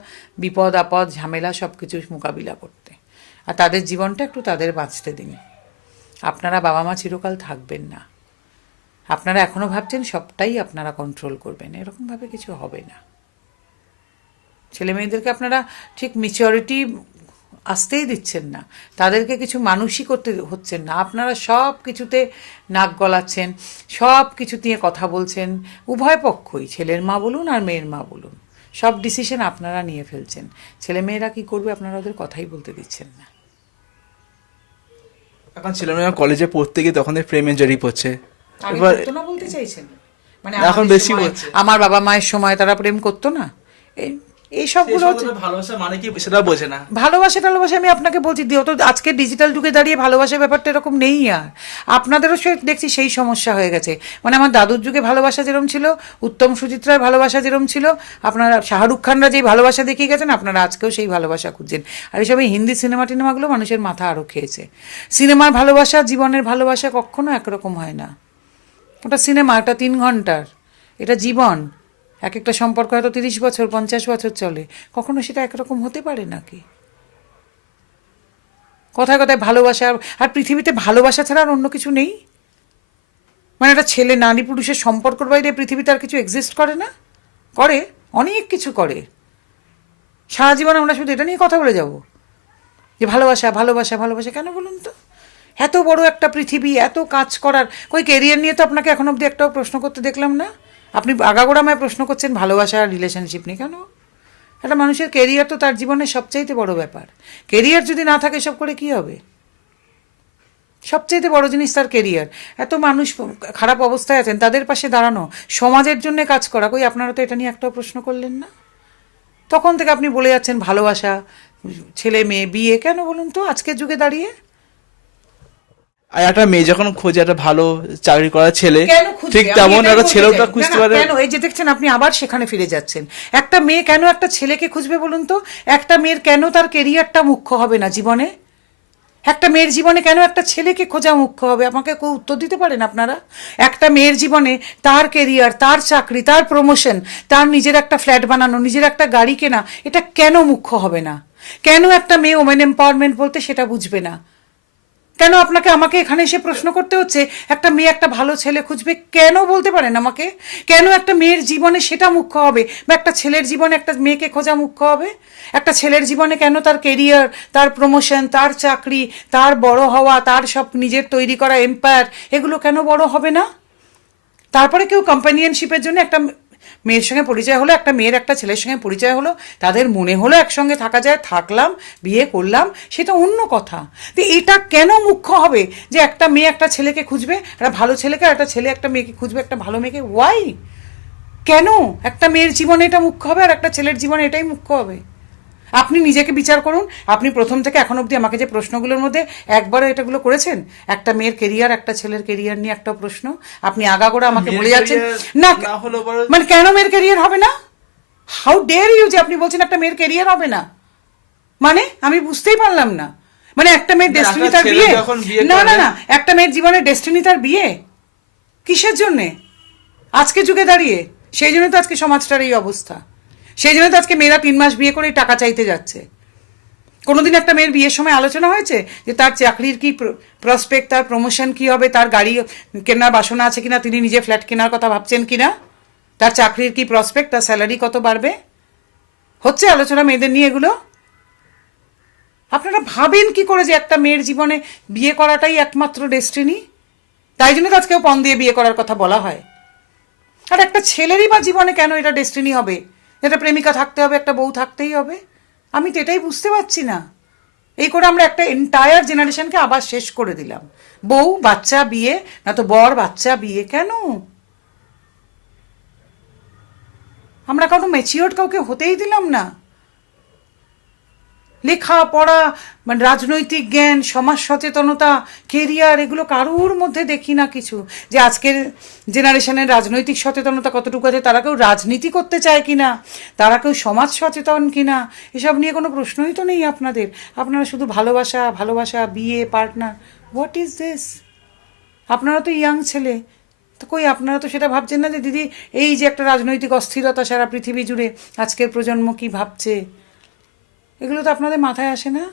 বিপদ আপদ, ঝামেলা সব কিছু মোকাবিলা করতে, আর তাদের জীবনটা একটু তাদের বাঁচতে দিন। আপনারা বাবা মা চিরকাল থাকবেন না। আপনারা এখনও ভাবছেন সবটাই আপনারা কন্ট্রোল করবেন, এরকমভাবে কিছু হবে না। ছেলে মেয়েদেরকে আপনারা ঠিক ম্যাচিওরিটি আসতেই দিচ্ছেন না, তাদেরকে কিছু মানুষই করতে হচ্ছেন না। আপনারা সব কিছুতে নাক গলাচ্ছেন, সব কিছু নিয়ে কথা বলছেন, উভয় পক্ষই, ছেলের মা বলুন আর মেয়ের মা বলুন, সব ডিসিশন আপনারা নিয়ে ফেলছেন। ছেলে মেয়েরা কী করবে আপনারা ওদের কথাই বলতে দিচ্ছেন না। এখন ছেলেমেয়েরা কলেজে পড়তে গিয়ে তখন প্রেমে জড়িয়ে পড়ছে। আগে এবার করতো না বলতে চাইছেন? মানে এখন আমাদের বেশি সময়, হচ্ছে। আমার বাবা মায়ের সময় তারা প্রেম করতো না? এই সবগুলো হচ্ছে ভালোবাসা মানে কি সেটা বোঝে না। ভালোবাসা টালোবাসা। আমি আপনাকে বলছি, তো আজকে ডিজিটাল যুগে দাঁড়িয়ে ভালোবাসার ব্যাপারটা এরকম নেই আর। আপনাদেরও সে দেখছি সেই সমস্যা হয়ে গেছে। মানে আমার দাদুর যুগে ভালোবাসা যেরকম ছিল, উত্তম সুচিত্রার ভালোবাসা যেরকম ছিল, আপনারা শাহরুখ খানরা যেই ভালোবাসা দেখিয়ে গেছেন, আপনারা আজকেও সেই ভালোবাসা খুঁজছেন। আর এইসব এই হিন্দি সিনেমা টিনেমাগুলো মানুষের মাথা আরও খেয়েছে। সিনেমার ভালোবাসা, জীবনের ভালোবাসা কখনো একরকম হয় না। ওটা সিনেমা, ওটা 3 ঘন্টার, এটা জীবন। এক একটা সম্পর্ক হয়তো 30 বছর 50 বছর চলে, কখনো সেটা একরকম হতে পারে নাকি? কথায় কথায় ভালোবাসা, আর পৃথিবীতে ভালোবাসা ছাড়া আর অন্য কিছু নেই? মানে একটা ছেলে নারী পুরুষের সম্পর্কের বাইরে পৃথিবীতে আর কিছু এক্সিস্ট করে না? করে, অনেক কিছু করে। সারা জীবন আমরা শুধু এটা নিয়ে কথা বলে যাব যে ভালোবাসা ভালোবাসা ভালোবাসা। কেন বলুন তো? এত বড় একটা পৃথিবী, এত কাজ করার, কই ক্যারিয়ার নিয়ে তো আপনাকে এখন অবধি একটাও প্রশ্ন করতে দেখলাম না। আপনি আগাগোড়া আমায় প্রশ্ন করছেন ভালোবাসা আর রিলেশনশিপ নিয়ে। কেন? একটা মানুষের কেরিয়ার তো তার জীবনের সবচাইতে বড় ব্যাপার। কেরিয়ার যদি না থাকে সব করে কি হবে? সবচাইতে বড় জিনিস তার কেরিয়ার। এত মানুষ খারাপ অবস্থায় আছেন, তাদের পাশে দাঁড়ানো, সমাজের জন্য কাজ করা, কই আপনারা তো এটা নিয়ে একটাও প্রশ্ন করলেন না। তখন থেকে আপনি বলে যাচ্ছেন ভালোবাসা, ছেলে মেয়ে, বিয়ে। কেন বলুন তো আজকের যুগে দাঁড়িয়ে? আর একটা মেয়ে যখন খোঁজে একটা ভালো চাকরি করা ছেলে, কেন খুঁজবে? ঠিক আমি তেমন এটাই একটা বলতে ছেলেটা চাই। খুঁজতে না, পারে। কেন? এই যে দেখছেন আপনি আবার সেখানে ফিরে যাচ্ছেন। একটা মেয়ে কেন একটা ছেলেকে খুঁজবে বলুন তো? একটা মেয়ের কেন তার কেরিয়ারটা মুখ্য হবে না জীবনে? একটা মেয়ের জীবনে কেন একটা ছেলেকে খোঁজা মুখ্য হবে? আমাকে কেউ উত্তর দিতে পারেন আপনারা? একটা মেয়ের জীবনে তার কেরিয়ার, তার চাকরি, তার প্রমোশন, তার নিজের একটা ফ্ল্যাট বানানো, নিজের একটা গাড়ি কেনা, এটা কেন মুখ্য হবে না? কেন একটা মেয়ে ওমেন এম্পাওয়ারমেন্ট বলতে সেটা বুঝবে না? কেন আপনাকে আমাকে এখানে এসে প্রশ্ন করতে হচ্ছে একটা মেয়ে একটা ভালো ছেলে খুঁজবে? কেন বলতে পারেন আমাকে? কেন একটা মেয়ের জীবনে সেটা মুখ্য হবে, বা একটা ছেলের জীবনে একটা মেয়েকে খোঁজা মুখ্য হবে? একটা ছেলের জীবনে কেন তার কেরিয়ার, তার প্রমোশন, তার চাকরি, তার বড় হওয়া, তার সব নিজের তৈরি করা এম্পায়ার, এগুলো কেন বড় হবে না? তারপরে কেউ কম্প্যানিয়নশিপের জন্য একটা মেয়ের সঙ্গে পরিচয় হলো, একটা মেয়ের একটা ছেলের সঙ্গে পরিচয় হলো, তাদের মনে হলো একসঙ্গে থাকা যায়, থাকলাম, বিয়ে করলাম, সেটা অন্য কথা। তো এটা কেন মুখ্য হবে যে একটা মেয়ে একটা ছেলেকে খুঁজবে, একটা ভালো ছেলেকে, আর একটা ছেলে একটা মেয়েকে খুঁজবে, একটা ভালো মেয়েকে? ওয়াই? কেন একটা মেয়ের জীবনে এটা মুখ্য হবে আর একটা ছেলের জীবনে এটাই মুখ্য হবে? আপনি নিজেকে বিচার করুন। আপনি প্রথম থেকে এখন অবধি আমাকে যে প্রশ্নগুলোর মধ্যে একবারও এটাগুলো করেছেন? একটা মেয়ের কেরিয়ার, একটা ছেলের কেরিয়ার নিয়ে একটা প্রশ্ন আপনি আগাগোড়া আমাকে বলে যাচ্ছেন না। মানে কেন মেয়ের কেরিয়ার হবে না? হাউ ডেয়ার ইউ যে আপনি বলছেন একটা মেয়ের কেরিয়ার হবে না? মানে আমি বুঝতেই পারলাম না। মানে একটা মেয়ের ডেস্টিনি তার বিয়ে? না না না, একটা মেয়ের জীবনের ডেস্টিনি তার বিয়ে। কিসের জন্যে? আজকে যুগে দাঁড়িয়ে সেই জন্য তো আজকে সমাজটার এই অবস্থা। সেই জন্য তো আজকে মেয়েরা 3 মাস বিয়ে করেই টাকা চাইতে যাচ্ছে। কোনোদিন একটা মেয়ের বিয়ের সময় আলোচনা হয়েছে যে তার চাকরির কি প্রসপেক্ট, তার প্রমোশন কি হবে, তার গাড়ি কেনার বাসনা আছে কিনা, তিনি নিজে ফ্ল্যাট কেনার কথা ভাবছেন কিনা, তার চাকরির কি প্রসপেক্ট, তার স্যালারি কত বাড়বে? হচ্ছে আলোচনা মেয়েদের নিয়ে এগুলো? আপনারা ভাবেন কি করে যে একটা মেয়ের জীবনে বিয়ে করাটাই একমাত্র ডেস্টিনি? তাই জন্য তো আজকেও পণ দিয়ে বিয়ে করার কথা বলা হয়। আর একটা ছেলেরই বা জীবনে কেন এটা ডেস্টিনি হবে, একটা প্রেমিকা থাকতে হবে, একটা বউ থাকতেই হবে? আমি তো এটাই বুঝতে পারছি না। এই করে আমরা একটা এন্টায়ার জেনারেশনকে আবার শেষ করে দিলাম। বউ, বাচ্চা, বিয়ে, না তো বর, বাচ্চা, বিয়ে। কেন? আমরা কাউকে ম্যাচিওর কাউকে হতেই দিলাম না। লেখাপড়া, মানে রাজনৈতিক জ্ঞান, সমাজ সচেতনতা, কেরিয়ার, এগুলো কারোর মধ্যে দেখি না কিছু। যে আজকের জেনারেশনের রাজনৈতিক সচেতনতা কতটুকু আছে, তারা কেউ রাজনীতি করতে চায় কিনা, তারা কেউ সমাজ সচেতন কিনা, এসব নিয়ে কোনো প্রশ্নই তো নেই আপনাদের। আপনারা শুধু ভালোবাসা ভালোবাসা, বিয়ে, পার্টনার। What is this? আপনারা তো ইয়াং ছেলে, তো কই আপনারা তো সেটা ভাবছেন না যে দিদি এই যে একটা রাজনৈতিক অস্থিরতা সারা পৃথিবী জুড়ে আজকের প্রজন্ম কি ভাবছে, এগুলো তো আপনাদের মাথায় আসে না?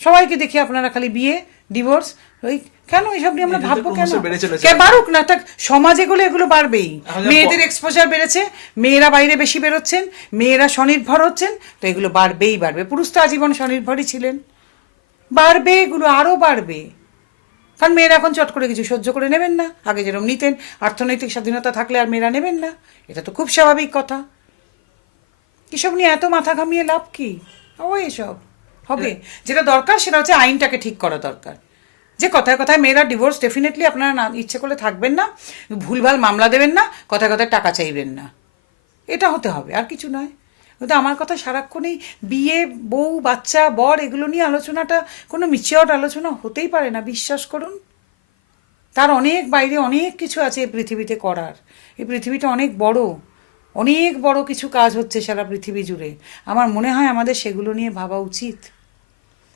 সবাইকে দেখি আপনারা খালি বিয়ে, ডিভোর্স, ওই কেন এইসব নিয়ে আমরা এটা তো ভাববো কেন? ক্রমশ বেড়ে চলেছে। কে বাড়ুক না, তা সমাজে এগুলো বাড়বেই। এখন যা মেয়েদের এক্সপোজার বেড়েছে, মেয়েরা বাইরে বেশি বেরোচ্ছেন, মেয়েরা স্বনির্ভর হচ্ছেন, তো এগুলো বাড়বেই বাড়বে। পুরুষ তো আজীবন স্বনির্ভরই ছিলেন, বাড়বে, এগুলো আরও বাড়বে। কারণ মেয়েরা এখন চট করে কিছু সহ্য করে নেবেন না, আগে যেরকম নিতেন, অর্থনৈতিক স্বাধীনতা থাকলে আর মেয়েরা নেবেন না, এটা তো খুব স্বাভাবিক কথা। এসব নিয়ে এত মাথা ঘামিয়ে লাভ কি? ও এসব হবে, যেটা দরকার সেটা হচ্ছে আইনটাকে ঠিক করা দরকার। যে কথায় কথায় মেয়েরা ডিভোর্স ডেফিনেটলি আপনারা না ইচ্ছে করলে থাকবেন না, ভুলভাল মামলা দেবেন না, কথায় কথায় টাকা চাইবেন না, এটা হতে হবে, আর কিছু নয়। কিন্তু আমার কথা সারাক্ষণই বিয়ে, বউ, বাচ্চা, বর, এগুলো নিয়ে আলোচনাটা কোনো মিচিওর আলোচনা হতেই পারে না, বিশ্বাস করুন। তার অনেক বাইরে অনেক কিছু আছে এই পৃথিবীতে করার। এই পৃথিবীটা অনেক বড়, অনেক বড় কিছু কাজ হচ্ছে সারা পৃথিবী জুড়ে। আমার মনে হয় আমাদের সেগুলো নিয়ে ভাবা উচিত।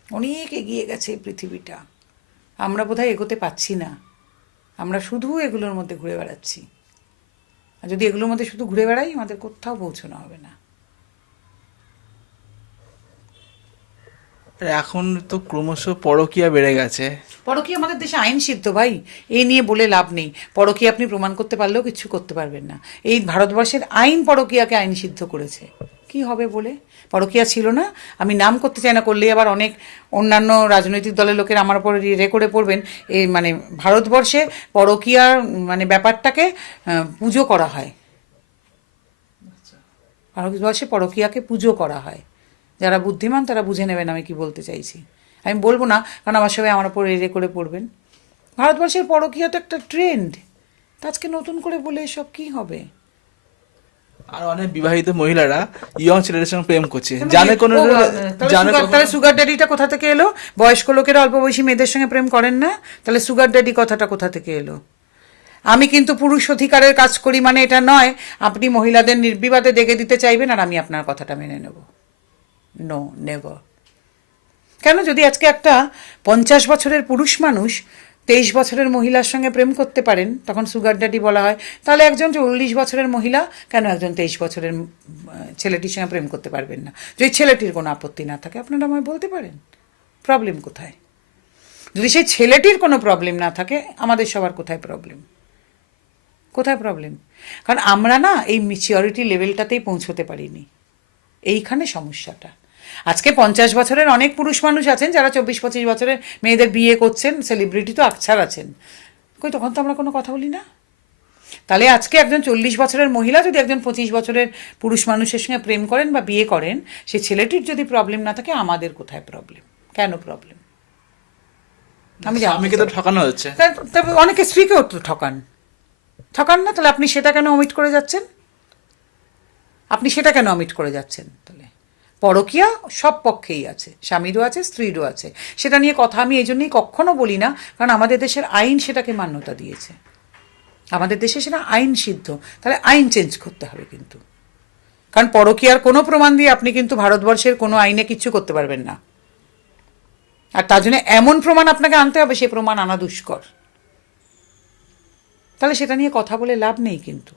অনেক এগিয়ে গেছে এই পৃথিবীটা, আমরা বোধহয় এগোতে পারছি না, আমরা শুধু এগুলোর মধ্যে ঘুরে বেড়াচ্ছি। আর যদি এগুলোর মধ্যে শুধু ঘুরে বেড়াই, আমাদের কোথাও পৌঁছানো হবে না। আর এখন তো ক্রমশ পরকীয়া বেড়ে গেছে। পরকীয়া আমাদের দেশে আইন সিদ্ধ ভাই, এই নিয়ে বলে লাভ নেই। পরকীয়া আপনি প্রমাণ করতে পারলেও কিছু করতে পারবেন না। এই ভারতবর্ষের আইন পরকীয়াকে আইন সিদ্ধ করেছে। কি হবে বলে? পরকীয়া ছিল না, আমি নাম করতে চাই না, করলেই আবার অনেক অন্যান্য রাজনৈতিক দলের লোকের আমার উপর রেকর্ডে পড়বেন। এই মানে ভারতবর্ষে পরকীয়ার মানে ব্যাপারটাকে পুজো করা হয়, ভারতবর্ষে পরকীয়াকে পুজো করা হয়। যারা বুদ্ধিমান তারা বুঝে নেবেন আমি কি বলতে চাইছি। আমি বলবো না, কারণ আমার সবাই আমার উপর এরে করে পড়বেন। ভারতবর্ষের পরকীয়া তো একটা ট্রেন্ড, তা আজকে নতুন করে বলে এসব কি হবে? আর অনেক বিবাহিত মহিলারা ইয়ং ছেলেদের সঙ্গে প্রেম করছে, জানে কোনো তাহলে সুগার ড্যাডিটা কোথা থেকে এলো? বয়স্ক লোকেরা অল্প বয়সী মেয়েদের সঙ্গে প্রেম করেন না, তাহলে সুগার ড্যাডি কথাটা কোথা থেকে এলো? আমি কিন্তু পুরুষ অধিকারের কাজ করি মানে এটা নয় আপনি মহিলাদের নির্বিবাদে দেখে দিতে চাইবেন আর আমি আপনার কথাটা মেনে নেব। No, never. কেন? যদি আজকে একটা 50 বছরের পুরুষ মানুষ 23 বছরের মহিলার সঙ্গে প্রেম করতে পারেন, তখন সুগার ড্যাডি বলা হয়, তাহলে একজন 40 বছরের মহিলা কেন একজন 23 বছরের ছেলেটির সঙ্গে প্রেম করতে পারবেন না? যদি ছেলেটির কোনো আপত্তি না থাকে, আপনারা আমায় বলতে পারেন প্রবলেম কোথায়? যদি সেই ছেলেটির কোনো প্রবলেম না থাকে, আমাদের সবার কোথায় প্রবলেম? কোথায় প্রবলেম? কারণ আমরা না এই ম্যাচিওরিটি লেভেলটাতেই পৌঁছতে পারিনি, এইখানে সমস্যাটা। আজকে 50 বছরের অনেক পুরুষ মানুষ আছেন যারা 24-25 বছরের মেয়েদের বিয়ে করছেন, সেলিব্রিটি তো আকছার আছেন, কই তখন তো আমরা কোনো কথা বলি না। তাহলে আজকে একজন 40 বছরের মহিলা যদি একজন 25 বছরের পুরুষ মানুষের সঙ্গে প্রেম করেন বা বিয়ে করেন, সে ছেলেটির যদি প্রবলেম না থাকে, আমাদের কোথায় প্রবলেম? কেন প্রবলেম? আমি স্বামীকে তো ঠকানো হচ্ছে। তবে অনেকে স্ত্রীকেও তো ঠকান না, তাহলে আপনি সেটা কেন অমিট করে যাচ্ছেন? তাহলে পরকীয়া সব পক্ষেই আছে, স্বামীরও আছে, স্ত্রীরও আছে। সেটা নিয়ে কথা আমি এই জন্যই কখনো বলি না, কারণ আমাদের দেশের আইন সেটাকে মান্যতা দিয়েছে, আমাদের দেশে সেটা আইন সিদ্ধ। তাহলে আইন চেঞ্জ করতে হবে কিন্তু, কারণ পরকীয়ার কোনো প্রমাণ দিয়ে আপনি কিন্তু ভারতবর্ষের কোনো আইনে কিচ্ছু করতে পারবেন না। আর তার জন্য এমন প্রমাণ আপনাকে আনতে হবে, সেই প্রমাণ আনা দুষ্কর। তাহলে সেটা নিয়ে কথা বলে লাভ নেই কিন্তু,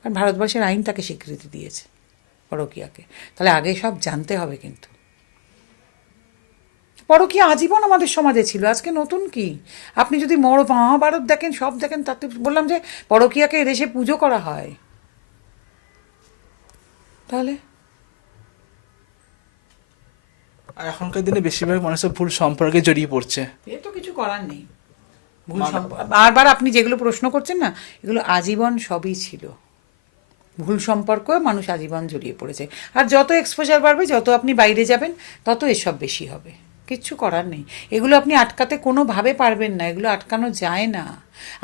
কারণ ভারতবর্ষের আইন তাকে স্বীকৃতি দিয়েছে পরকীয়াকে। তাহলে আগে সব জানতে হবে কিন্তু। পরকীয়া আজীবন আমাদের সমাজে ছিল, আজকে নতুন কি? আপনি যদি মহাভারত দেখেন, সব দেখেন, তাতে বললাম যে পরকীয়াকে এদেশে পুজো করা হয়। তাহলে আর এখনকার দিনে বেশিরভাগ মানুষের ভুল সম্পর্কে জড়িয়ে পড়ছে। এ তো কিছু করার নেই। বারবার আপনি যেগুলো প্রশ্ন করছেন না, এগুলো আজীবন সবই ছিল। ভুল সম্পর্ক মানুষ আজীবন জড়িয়ে পড়েছে। আর যত এক্সপোজার বাড়বে, যত আপনি বাইরে যাবেন, তত এসব বেশি হবে। কিচ্ছু করার নেই, এগুলো আপনি আটকাতে কোনোভাবে পারবেন না, এগুলো আটকানো যায় না।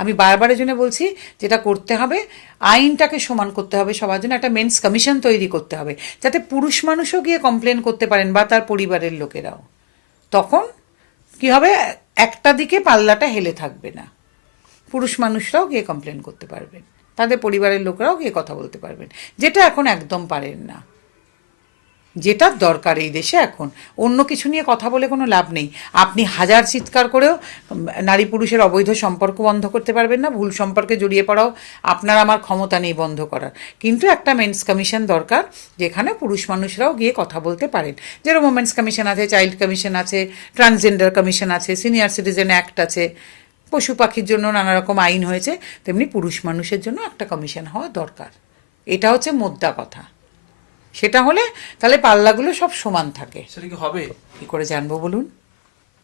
আমি বারবারের জন্য বলছি, যেটা করতে হবে, আইনটাকে সমান করতে হবে সবার জন্য। একটা মেন্স কমিশন তৈরি করতে হবে, যাতে পুরুষ মানুষও গিয়ে কমপ্লেন করতে পারেন বা তার পরিবারের লোকেরাও। তখন কি হবে, একটা দিকে পাল্লাটা হেলে থাকবে না, পুরুষ মানুষরাও গিয়ে কমপ্লেন করতে পারবেন, তাদের পরিবারের লোকেরাও গিয়ে কথা বলতে পারবেন, যেটা এখন একদম পারেন না। যেটার দরকার এই দেশে এখন। অন্য কিছু নিয়ে কথা বলে কোনো লাভ নেই। আপনি হাজার চিৎকার করেও নারী পুরুষের অবৈধ সম্পর্ক বন্ধ করতে পারবেন না, ভুল সম্পর্কে জড়িয়ে পড়াও আপনার আমার ক্ষমতা নেই বন্ধ করার। কিন্তু একটা মেন্স কমিশন দরকার, যেখানে পুরুষ মানুষরাও গিয়ে কথা বলতে পারেন। যেরকম ওমেন্স কমিশন আছে, চাইল্ড কমিশন আছে, ট্রান্সজেন্ডার কমিশন আছে, সিনিয়র সিটিজেন অ্যাক্ট আছে, পশু পাখির জন্য নানা রকম আইন হয়েছে, তেমনি পুরুষ মানুষের জন্য একটা কমিশন হওয়া দরকার। এটা হচ্ছে মোদ্দা কথা। সেটা হলে তাহলে পাল্লাগুলো সব সমান থাকে। সেটা কি হবে? কী করে জানবো বলুন?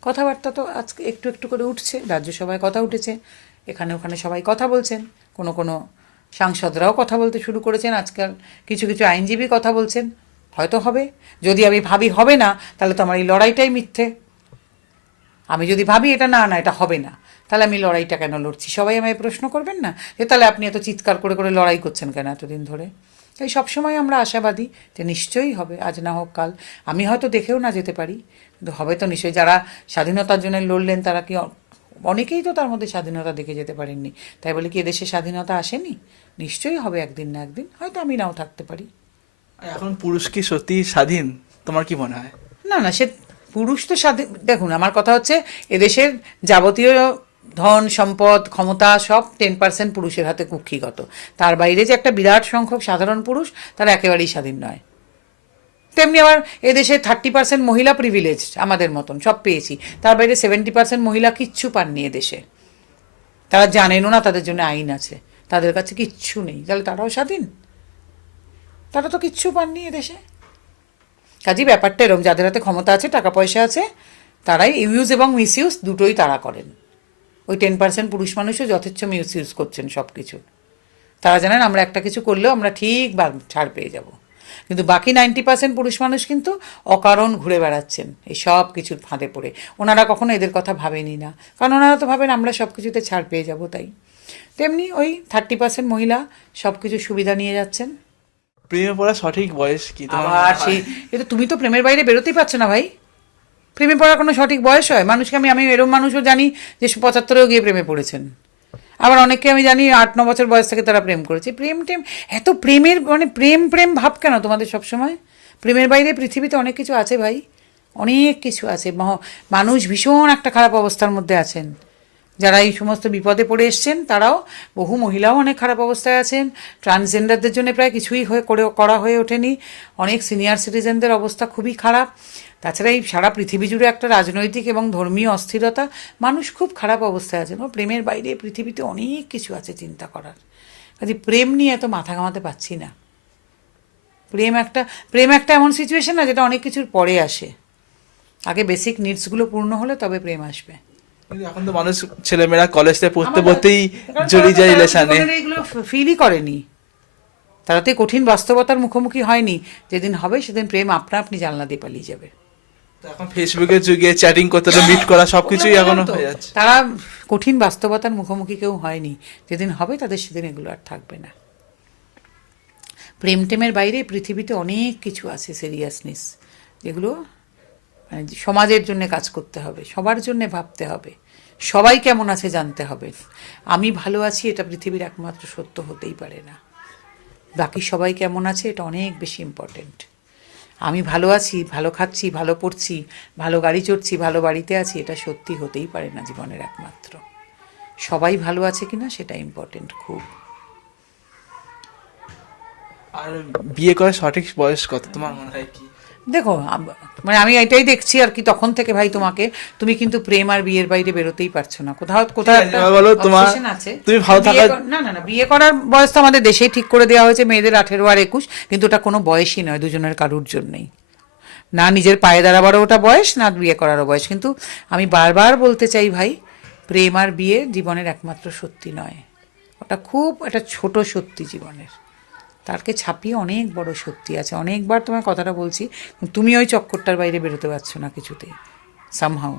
কথাবার্তা তো আজকে একটু একটু করে উঠছে, রাজ্যসভায় কথা উঠেছে, এখানে ওখানে সবাই কথা বলছেন, কোনো কোনো সাংসদরাও কথা বলতে শুরু করেছেন, আজকাল কিছু কিছু আইনজীবী কথা বলছেন। হয়তো হবে। যদি আমি ভাবি হবে না, তাহলে তো আমার এই লড়াইটাই মিথ্যে। আমি যদি ভাবি এটা না না এটা হবে না, তাহলে আমি লড়াইটা কেন লড়ছি? সবাই আমায় প্রশ্ন করবেন না যে তাহলে আপনি এত চিৎকার করে করে লড়াই করছেন কেন এতদিন ধরে? তাই সবসময় আমরা আশাবাদী যে নিশ্চয়ই হবে, আজ না হোক কাল। আমি হয়তো দেখেও না যেতে পারি, কিন্তু হবে তো নিশ্চয়ই। যারা স্বাধীনতার জন্য লড়লেন তারা কি অনেকেই তো তার মধ্যে স্বাধীনতা দেখে যেতে পারেননি, তাই বলে কি এদেশে স্বাধীনতা আসেনি? নিশ্চয়ই হবে একদিন না একদিন, হয়তো আমি নাও থাকতে পারি। এখন পুরুষ কি সত্যি স্বাধীন? তোমার কি মনে হয়? না না, সে পুরুষ তো স্বাধীন। দেখুন, আমার কথা হচ্ছে এদেশের যাবতীয় ধন সম্পদ ক্ষমতা সব 10% পুরুষের হাতে কুক্ষিগত। তার বাইরে যে একটা বিরাট সংখ্যক সাধারণ পুরুষ, তারা একেবারেই স্বাধীন নয়। তেমনি আবার এদেশে 30% মহিলা প্রিভিলেজ আমাদের মতন সব পেয়েছি, তার বাইরে 70% মহিলা কিচ্ছু পাননি এদেশে। তারা জানেনও না তাদের জন্য আইন আছে, তাদের কাছে কিচ্ছু নেই, তাহলে তারাও স্বাধীন? তারা তো কিচ্ছু পাননি এদেশে। কাজেই ব্যাপারটা এরকম, যাদের হাতে ক্ষমতা আছে টাকা পয়সা আছে, তারাই ইউজ এবং মিসইউজ দুটোই তারা করেন। ওই 10% পুরুষ মানুষও যথেচ্ছ মিসইউজ করছেন সব কিছু। তারা জানেন আমরা একটা কিছু করলেও আমরা ঠিক ছাড় পেয়ে যাব, কিন্তু বাকি 90% পুরুষ মানুষ কিন্তু অকারণ ঘুরে বেড়াচ্ছেন এই সব কিছুর ফাঁদে পড়ে। ওনারা কখনো এদের কথা ভাবেনি না, কারণ ওনারা তো ভাবেন আমরা সব কিছুতে ছাড় পেয়ে যাব তাই। তেমনি ওই 30% মহিলা সব কিছু সুবিধা নিয়ে যাচ্ছেন। প্রেমে পড়ার সঠিক বয়স কি তোমার মনে আবার হয়? সেই, এটা তুমি তো প্রেমের বাইরে বেরোতেই পারছো না ভাই। প্রেমে পড়ার কোনো সঠিক বয়স হয়? মানুষকে আমি আমি এরকম মানুষও জানি যে 75-এও গিয়ে প্রেমে পড়েছেন। আবার অনেককে আমি জানি 8-9 বছর বয়স থেকে তারা প্রেম করেছে। প্রেম টেম, এত প্রেমের মানে প্রেম প্রেম ভাব কেন তোমাদের সবসময়? প্রেমের বাইরে পৃথিবীতে অনেক কিছু আছে ভাই, অনেক কিছু আছে। মানুষ ভীষণ একটা খারাপ অবস্থার মধ্যে আছেন। যারা এই সমস্ত বিপদে পড়ে এসছেন তারাও, বহু মহিলাও অনেক খারাপ অবস্থায় আছেন। ট্রান্সজেন্ডারদের জন্য প্রায় কিছুই করা হয়ে ওঠেনি। অনেক সিনিয়র সিটিজেনদের অবস্থা খুবই খারাপ। তাছাড়া এই সারা পৃথিবী জুড়ে একটা রাজনৈতিক এবং ধর্মীয় অস্থিরতা, মানুষ খুব খারাপ অবস্থায় আছেন। প্রেমের বাইরে পৃথিবীতে অনেক কিছু আছে চিন্তা করার। কাজে প্রেম নিয়ে এত মাথা ঘামাতে পারছি না। প্রেম একটা এমন সিচুয়েশন না যেটা অনেক কিছুর পরে আসে। আগে বেসিক নিডসগুলো পূর্ণ হলে তবে প্রেম আসবে। কিন্তু এখন তো মানুষ ছেলেমেয়েরা কলেজে পড়তে পড়তেই জড়িয়ে যায় রিলেশনে। এগুলো ফিলই করেনি, তারা তো এই কঠিন বাস্তবতার মুখোমুখি হয়নি। যেদিন হবে সেদিন প্রেম আপনা আপনি জানলা দিয়ে পালিয়ে যাবে। তো এখন ফেসবুকের যুগে চ্যাটিং করতে, মিট করা সবকিছুই এখনো তো হয়ে যাচ্ছে। তারা কঠিন বাস্তবতার মুখোমুখি কেউ হয়নি। যেদিন হবে তাদের সেদিন এগুলো আর থাকবে না। প্রেম টেমের বাইরে পৃথিবীতে অনেক কিছু আছে সিরিয়াসনেস, যেগুলো মানে সমাজের জন্য কাজ করতে হবে, সবার জন্য ভাবতে হবে, সবাই কেমন আছে জানতে হবে। আমি ভালো আছি এটা পৃথিবীর একমাত্র সত্য হতেই পারে না। বাকি সবাই কেমন আছে এটা অনেক বেশি ইম্পর্টেন্ট। আমি ভালো আছি, ভালো খাচ্ছি, ভালো পড়ছি, ভালো গাড়ি চড়ছি, ভালো বাড়িতে আছি, এটা সত্যি হতেই পারে না জীবনের একমাত্র। সবাই ভালো আছে কিনা সেটা ইম্পর্টেন্ট খুব। আর বিয়ে করার সঠিক বয়স কত তোমার মনে হয় কি? দেখো, মানে আমি এটাই দেখছি আর কি তখন থেকে ভাই, তুমি কিন্তু প্রেম আর বিয়ের বাইরে বেরোতেই পারছো না। কোথাও কোথাও একটা বলো তোমার, obsession আছে। তুমি ভালো থাকা। না না না, বিয়ে করার বয়স তো আমাদের দেশেই ঠিক করে দেওয়া হয়েছে, মেয়েদের 18 আর 21, কিন্তু ওটা কোনো বয়সই নয়, দুজনের কারুর জন্যই। না নিজের পায়ে দাঁড়াবারও ওটা বয়স, না বিয়ে করারও বয়স। কিন্তু আমি বারবার বলতে চাই ভাই, প্রেম আর বিয়ে জীবনের একমাত্র সত্যি নয়। ওটা খুব একটা ছোট সত্যি জীবনের, তারকে ছাপিয়ে অনেক বড় সত্যি আছে। অনেকবার তোমার কথাটা বলছি, তুমি ওই চক্করটার বাইরে বেরোতে পারছো না কিছুতেই, সামহাও।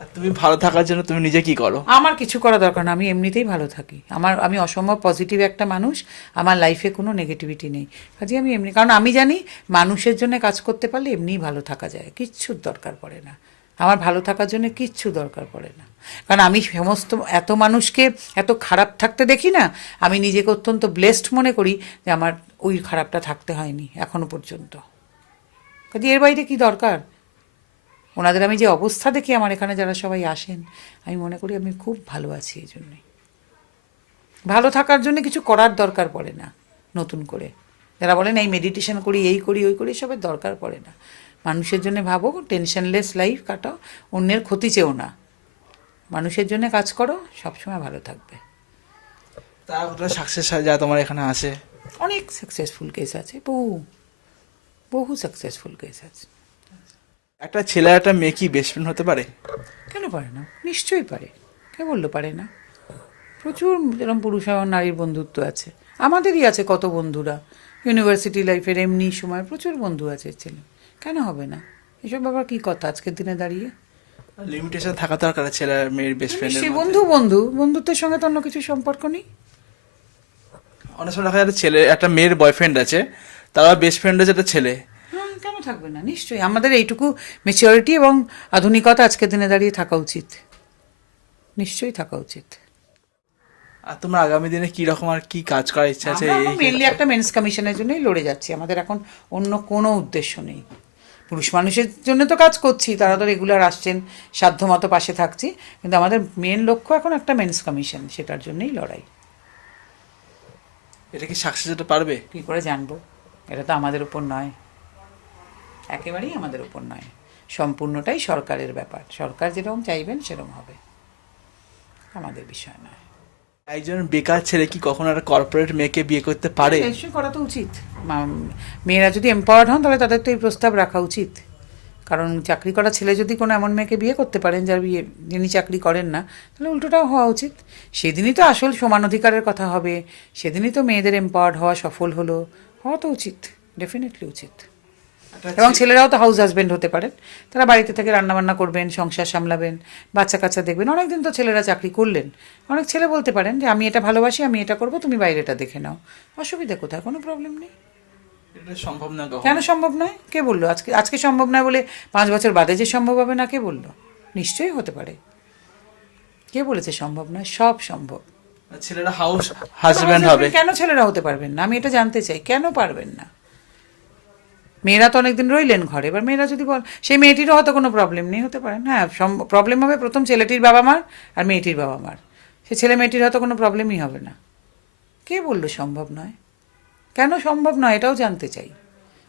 আর তুমি ভালো থাকার জন্য তুমি নিজে কি করো? আমার কিছু করা দরকার না, আমি এমনিতেই ভালো থাকি। আমি অসম্ভব পজিটিভ একটা মানুষ, আমার লাইফে কোনো নেগেটিভিটি নেই। কাজে আমি এমনি, কারণ আমি জানি মানুষের জন্য কাজ করতে পারলে এমনিই ভালো থাকা যায়, কিচ্ছুর দরকার পড়ে না। আমার ভালো থাকার জন্য কিচ্ছু দরকার পড়ে না, কারণ আমি সমস্ত এত মানুষকে এত খারাপ থাকতে দেখি না। আমি নিজেকে অত্যন্ত ব্লেসড মনে করি যে আমার ওই খারাপটা থাকতে হয়নি এখনো পর্যন্ত। কাজে এর বাইরে কী দরকার? ওনাদের আমি যে অবস্থা দেখি, আমার এখানে যারা সবাই আসেন, আমি মনে করি আমি খুব ভালো আছি। এই জন্যই ভালো থাকার জন্য কিছু করার দরকার পড়ে না নতুন করে। যারা বলেন এই মেডিটেশন করি, এই করি, ওই করি, সবের দরকার পড়ে না। মানুষের জন্য ভাবো, টেনশনলেস লাইফ কাটাও, অন্যের ক্ষতি চেও না, মানুষের জন্য কাজ করো, সবসময় ভালো থাকবে। তা কতটা সাকসেস যা তোমার এখানে আসে? অনেক সাকসেসফুল কেস আছে, বহু বহু সাকসেসফুল কেস আছে। একটা ছেলে একটা মেয়ে কি বেস্ট ফ্রেন্ড হতে পারে? কেন পারে না? নিশ্চয়ই পারে। কে বললো পারে না? প্রচুর যেরকম পুরুষ আর নারীর বন্ধুত্ব আছে, আমাদেরই আছে কত বন্ধুরা। ইউনিভার্সিটি লাইফের এমনি সময় প্রচুর বন্ধু আছে ছেলে, কেন হবে না? এসব ব্যাপার কী কথা আজকের দিনে দাঁড়িয়ে? লিমিটেশন থাকা দরকার ছেলে আর মেয়ের বেস্ট ফ্রেন্ডের সে মধ্যে। বন্ধু বন্ধু, বন্ধুত্বের সঙ্গে তো অন্য কিছু সম্পর্ক নেই। অনেক সময় দেখা যাচ্ছে ছেলে একটা মেয়ের বয়ফ্রেন্ড আছে, তারা বেস্ট ফ্রেন্ড আছে একটা ছেলে। হ্যাঁ, কেন থাকবে না? নিশ্চয়ই আমাদের এইটুকু ম্যাচিওরিটি এবং আধুনিকতা আজকের দিনে দাঁড়িয়ে থাকা উচিত, নিশ্চয়ই থাকা উচিত। আর তোমার আগামী দিনে কি রকম আর কি কাজ করার ইচ্ছা আছে? আমরা মেনলি একটা মেন্স কমিশনের জন্যই লড়ে যাচ্ছি, আমাদের এখন অন্য কোনো উদ্দেশ্য নেই। পুরুষ মানুষের জন্য তো কাজ করছি, তারা তো রেগুলার আসছেন, সাধ্যমতো পাশে থাকছি, কিন্তু আমাদের মেন লক্ষ্য এখন একটা মেন্স কমিশন, সেটার জন্যই লড়াই। এটা কি সাকসেস হতে পারবে? কী করে জানবো? এটা তো আমাদের উপর নয়, একেবারেই আমাদের উপর নয়, সম্পূর্ণটাই সরকারের ব্যাপার। সরকার যেরকম চাইবেন সেরকম হবে, আমাদের বিষয় নয়। একজন বেকার ছেলে কি কখনো একটা কর্পোরেট মেয়েকে বিয়ে করতে পারে? নিশ্চয়ই করা তো উচিত। মেয়েরা যদি এম্পাওয়ার্ড হন তাহলে তাদের তো এই প্রস্তাব রাখা উচিত। কারণ চাকরি করা ছেলে যদি কোনো এমন মেয়েকে বিয়ে করতে পারেন যার বিয়ে, যিনি চাকরি করেন না, তাহলে উল্টোটাও হওয়া উচিত। সেদিনই তো আসল সমান অধিকারের কথা হবে, সেদিনই তো মেয়েদের এম্পাওয়ার্ড হওয়া সফল হলো, হওয়া তো উচিত, ডেফিনেটলি উচিত। এবং ছেলেরাও তো হাউস হাজবেন্ড হতে পারেন, তারা বাড়িতে থেকে রান্নাবান্না করবেন, সংসার সামলাবেন, বাচ্চা কাচ্চা দেখবেন। অনেক দিন তো ছেলেরা চাকরি করলেন, অনেক ছেলে বলতে পারেন যে আমি এটা ভালোবাসি, আমি এটা করবো, তুমি বাইরেটা দেখে নাও, অসুবিধা কোথায়? কোনো প্রবলেম নেই। এটা সম্ভব না কখনো। কেন সম্ভব নয়? কে বললো আজকে আজকে সম্ভব নয় বলে 5 বছর বাদে যে সম্ভব হবে না? কে বললো? নিশ্চয়ই হতে পারে। কে বলেছে সম্ভব নয়? সব সম্ভব। ছেলেরা হাউস হাজবেন্ড হবে। কেন ছেলেরা হতে পারবেন না? আমি এটা জানতে চাই, কেন পারবেন না? মেয়েরা তো অনেকদিন রইলেন ঘরে, এবার মেয়েরা যদি বল, সেই মেয়েটিরও হয়তো কোনো প্রবলেম নেই, হতে পারেন। হ্যাঁ, প্রবলেম হবে প্রথম ছেলেটির বাবা মার আর মেয়েটির বাবা মার, সে ছেলে মেয়েটির হয়তো কোনো প্রবলেমই হবে না। কে বললো সম্ভব নয়? কেন সম্ভব নয় এটাও জানতে চাই।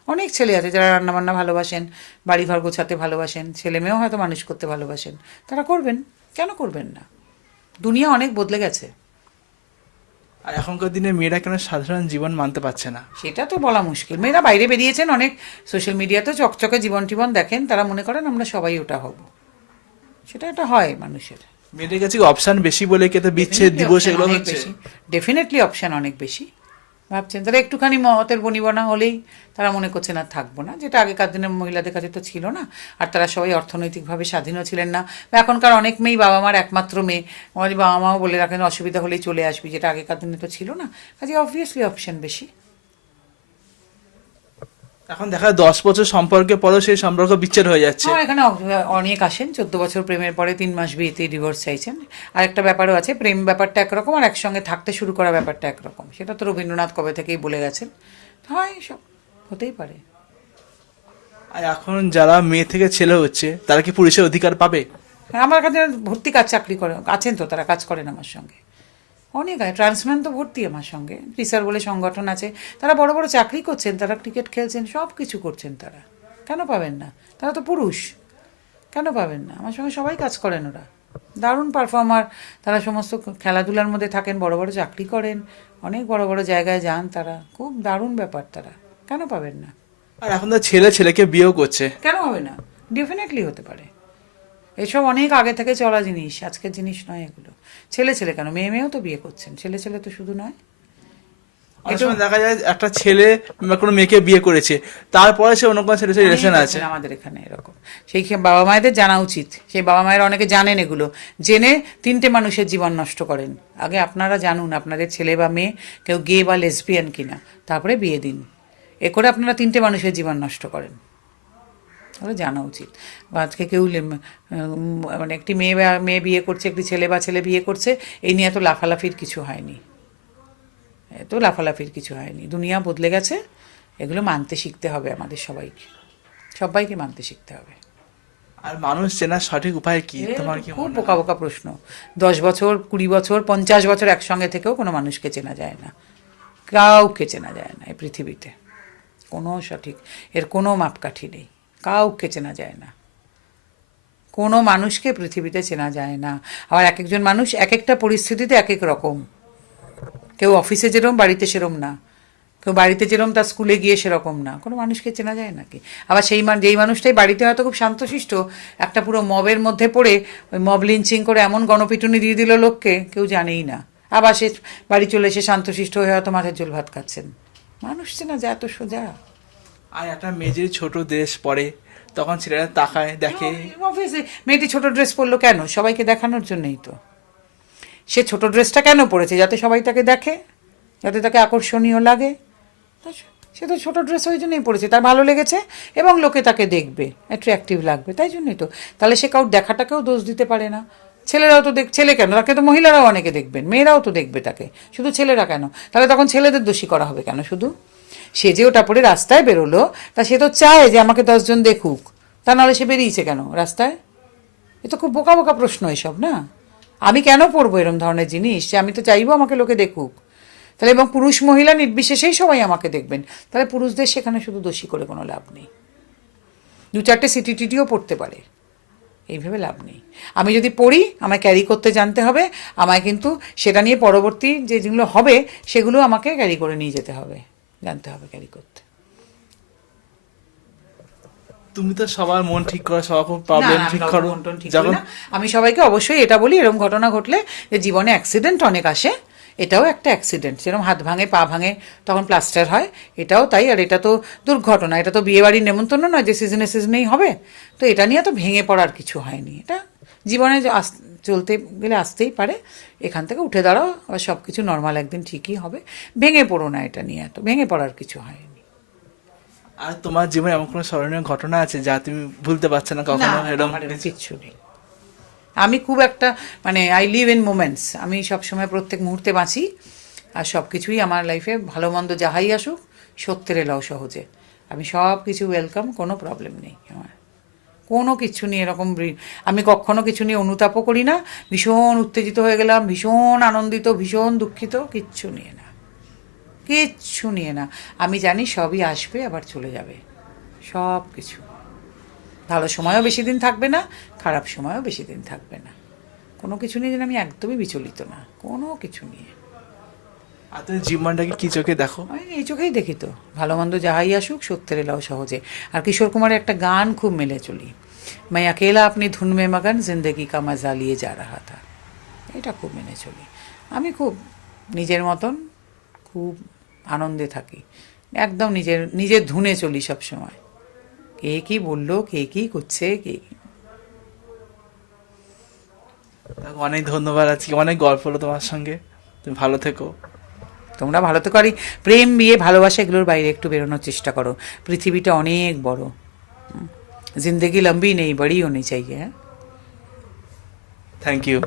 অনেক ছেলে আছে যারা রান্নাবান্না ভালোবাসেন, বাড়িঘর গোছাতে ভালোবাসেন, ছেলে মেয়েও হয়তো মানুষ করতে ভালোবাসেন, তারা করবেন, কেন করবেন না? দুনিয়া অনেক বদলে গেছে। আর এখনকার দিনে মেয়েরা কেন সাধারণ জীবন মানতে পারছে না? সেটা তো বলা মুশকিল। মেয়েরা বাইরে বেরিয়েছেন, অনেক সোশ্যাল মিডিয়াতে চকচকে জীবন টিবন দেখেন, তারা মনে করেন আমরা সবাই ওটা হব। সেটা একটা হয় মানুষের। মেয়েদের কাছে অপশন বেশি বলে কে তো বিচ্ছেদ, দিবস এগুলো হচ্ছে। ডেফিনেটলি অপশান অনেক বেশি। ভাবছেন তারা একটুখানি মতের বনিবনা হলেই তারা মনে করছেন আর থাকবো না, যেটা আগেকার দিনের মহিলাদের কাছে তো ছিল না। আর তারা সবাই অর্থনৈতিকভাবে স্বাধীনও ছিলেন না। বা এখনকার অনেক মেয়েই বাবা মার একমাত্র মেয়ে, আমার বাবা মাও বলে রাখেন অসুবিধা হলেই চলে আসবি, যেটা আগেকার দিনে তো ছিল না। কাজে অবভিয়াসলি অপশান বেশি। এখন দেখা যায় 10 বছর সম্পর্কের পরেও সেই সম্পর্ক বিচ্ছেদ হয়ে যাচ্ছে। আমার এখানে অনেক আসেন 14 বছর প্রেমের পরে 3 মাস বিয়েতেই ডিভোর্স চাইছেন। আর একটা ব্যাপারও আছে, প্রেম ব্যাপারটা একরকম আর একসঙ্গে থাকতে শুরু করা ব্যাপারটা একরকম। সেটা তো রবীন্দ্রনাথ কবে থেকেই বলে গেছেন। হয়, সব হতেই পারে। আর এখন যারা মেয়ে থেকে ছেলে হচ্ছে তারা কি পুরুষের অধিকার পাবে? হ্যাঁ, আমার কাছে ভর্তি কাজ চাকরি করে আছেন তো, তারা কাজ করেন আমার সঙ্গে। অনেক আছে, ট্রান্সম্যান তো ভর্তি আমার সঙ্গে, রিসার বলে সংগঠন আছে, তারা বড় বড় চাকরি করছেন, তারা ক্রিকেট খেলছেন, সব কিছু করছেন তারা। কেন পাবেন না? তারা তো পুরুষ, কেন পাবেন না? আমার সঙ্গে সবাই কাজ করেন, ওরা দারুণ পারফর্মার। তারা সমস্ত খেলাধুলার মধ্যে থাকেন, বড় বড় চাকরি করেন, অনেক বড় বড় জায়গায় যান, তারা খুব দারুণ ব্যাপার। তারা কেন পাবেন না? আর এখন তো ছেলে ছেলেকে বিয়েও করছে। কেন হবে না? ডেফিনেটলি হতে পারে। এসব অনেক আগে থেকে চলা জিনিস, আজকের জিনিস নয় এগুলো। ছেলে ছেলে কেন, মেয়ে মেয়েও তো বিয়ে করছেন, ছেলে ছেলে তো শুধু নয়। অনেক সময় দেখা যায় একটা ছেলে বা কোনো মেয়েকে বিয়ে করেছে, তারপরে সে অন্য কোনো ছেলের সাথে রিলেশন অনেক আছে। আমাদের এখানে এরকম। সেই বাবা মায়েদের জানা উচিত, সেই বাবা মায়ের অনেকে জানেন এগুলো, জেনে 3টে মানুষের জীবন নষ্ট করেন। আগে আপনারা জানুন আপনাদের ছেলে বা মেয়ে কেউ গে বা লেসবিয়ান কিনা, তারপরে বিয়ে দিন। এ করে আপনারা 3টে মানুষের জীবন নষ্ট করেন, তাহলে জানা উচিত। বা আজকে কেউ মানে একটি মেয়ে বিয়ে করছে, একটি ছেলে বা ছেলে বিয়ে করছে, এই নিয়ে এত লাফালাফির কিছু হয়নি, দুনিয়া বদলে গেছে, এগুলো মানতে শিখতে হবে আমাদের সবাইকে। সবাইকে মানতে শিখতে হবে। আর মানুষ চেনার সঠিক উপায় কি তোমার কি খুব মনে বোকা বোকা প্রশ্ন। 10 বছর, 20 বছর, 50 বছর একসঙ্গে থেকেও কোনো মানুষকে চেনা যায় না, কাউকে চেনা যায় না এই পৃথিবীতে। কোনো সঠিক এর কোনো মাপকাঠি নেই, কাউকে চেনা যায় না, কোনো মানুষকে পৃথিবীতে চেনা যায় না। আবার এক একজন মানুষ এক একটা পরিস্থিতিতে এক এক রকম। কেউ অফিসে যেরকম বাড়িতে সেরকম না, কেউ বাড়িতে যেরকম তার স্কুলে গিয়ে সেরকম না। কোনো মানুষকে চেনা যায় নাকি? আবার যেই মানুষটাই বাড়িতে হয়তো খুব শান্তশিষ্ট, একটা পুরো মবের মধ্যে পড়ে ওই মব লিঞ্চিং করে এমন গণপিটুনি দিয়ে দিল লোককে, কেউ জানেই না। আবার সে বাড়ি চলে এসে শান্তশিষ্ট হয়ে হয়তো মাছের ঝোল ভাত খাচ্ছেন। মানুষ চেনা যায় এত সোজা? আর একটা মেয়ে যদি ছোট ড্রেস পরে তখন ছেলেরা তাকায় দেখে। অফিসে মেয়েটি ছোট ড্রেস পরলো কেন? সবাইকে দেখানোর জন্যই তো। সে ছোট ড্রেসটা কেন পরেছে? যাতে সবাই তাকে দেখে, যাতে তাকে আকর্ষণীয় লাগে। সে তো ছোট ড্রেস ওই জন্যই পরেছে, তার ভালো লেগেছে এবং লোকে তাকে দেখবে, অ্যাট্রাকটিভ লাগবে, তাই জন্যই তো। তাহলে সে কারোর দেখাটাকেও দোষ দিতে পারে না। ছেলেরাও তো ছেলে কেন, তাকে তো মহিলারাও অনেকে দেখবেন, মেয়েরাও তো দেখবে তাকে, শুধু ছেলেরা কেন? তাহলে তখন ছেলেদের দোষী করা হবে কেন শুধু? সে যে ওটা পরে রাস্তায় বেরোলো, তা সে তো চায় যে আমাকে 10 জন দেখুক, তা নাহলে সে বেরিয়েছে কেন রাস্তায়? এ তো খুব বোকা বোকা প্রশ্ন এসব, না? আমি কেন পড়বো এরম ধরনের জিনিস? যে আমি তো চাইবো আমাকে লোকে দেখুক। তাহলে এবং পুরুষ মহিলা নির্বিশেষেই সবাই আমাকে দেখবেন, তাহলে পুরুষদের সেখানে শুধু দোষী করে কোনো লাভ নেই। 2-4টে সিটি টিটিও পড়তে পারে, এইভাবে লাভ নেই। আমি যদি পড়ি, আমায় ক্যারি করতে জানতে হবে, আমায় কিন্তু সেটা নিয়ে পরবর্তী যেগুলো হবে সেগুলো আমাকে ক্যারি করে নিয়ে যেতে হবে, জানতে হবে ক্যারি করতে। তুমি তো সবার মন ঠিক করো, সবার প্রবলেম না, আমি ঠিক কারোর করো। মন-টন ঠিক করি যখন না। আমি সবাইকে অবশ্যই এটা বলি, এরকম ঘটনা ঘটলে যে জীবনে অ্যাক্সিডেন্ট অনেক আসে, এটাও একটা অ্যাক্সিডেন্ট। যেরকম হাত ভাঙে, পা ভাঙে, তখন প্লাস্টার হয়, এটাও তাই। আর এটা তো দুর্ঘটনা, এটা তো বিয়েবাড়ির নেমন্তন্ন নয় যে সিজনে সিজনেই হবে। তো এটা নিয়ে তো ভেঙে পড়ার কিছু হয়নি। এটা জীবনে চলতে গেলে আসতেই পারে, এখান থেকে উঠে দাঁড়াও, আর সব কিছু নর্মাল একদিন ঠিকই হবে। ভেঙে পড়ো না, এটা নিয়ে এত ভেঙে পড়ার কিছু হয়নি। আর তোমার জীবনে এমন কোনো স্মরণীয় ঘটনা আছে যা তুমি ভুলতে পারছো না কখনো? না, এরকম আমার এরকম কিচ্ছু নেই। আমি খুব একটা আই লিভ ইন মোমেন্টস। আমি সবসময় প্রত্যেক মুহূর্তে বাঁচি, আর সব কিছুই আমার লাইফে ভালো মন্দ যাহাই আসুক সত্যের এলাও সহজে। আমি সব কিছু ওয়েলকাম, কোনো প্রবলেম নেই আমার কোনো কিছু নিয়ে। এরকম আমি কখনো কিছু নিয়ে অনুতাপও করি না। ভীষণ উত্তেজিত হয়ে গেলাম, ভীষণ আনন্দিত, ভীষণ দুঃখিত, কিচ্ছু নিয়ে না, কিচ্ছু নিয়ে না। আমি জানি সবই আসবে, আবার চলে যাবে, সব কিছু। ভালো সময়ও বেশি দিন থাকবে না, খারাপ সময়ও বেশি দিন থাকবে না। কোনো কিছু নিয়ে যেন আমি একদমই বিচলিত না, কোনো কিছু নিয়ে। আর তুমি জীবনটাকে কি চোখে দেখো? আমি এই চোখেই দেখি তো, ভালো মন্দ যাহাই আসুক সত্যের এলাও সহজে। আর কিশোর কুমারের একটা গান খুব মেলে চলি, मैं अकेला अपनी धुन में मगन जिंदगी का मजा लिए जा रहा था। এটা খুব মেনে চলি। আমি খুব নিজের মতন খুব আনন্দে থাকি, একদম নিজের নিজের ধুনে চলি সব সময়। কে কী বললো, কে কী করছে, কে অনেক ধন্যবাদ, আজকে অনেক গল্প হলো তোমার সঙ্গে। তুমি ভালো থেকো। তোমরা ভালো তো করি। প্রেম, বিয়ে, ভালোবাসা এগুলোর বাইরে একটু বেরোনোর চেষ্টা করো। পৃথিবীটা অনেক বড়, জিন্দগি লম্বি নেই, বড়ি হোনি চাইয়ে। হ্যাঁ, থ্যাংক ইউ।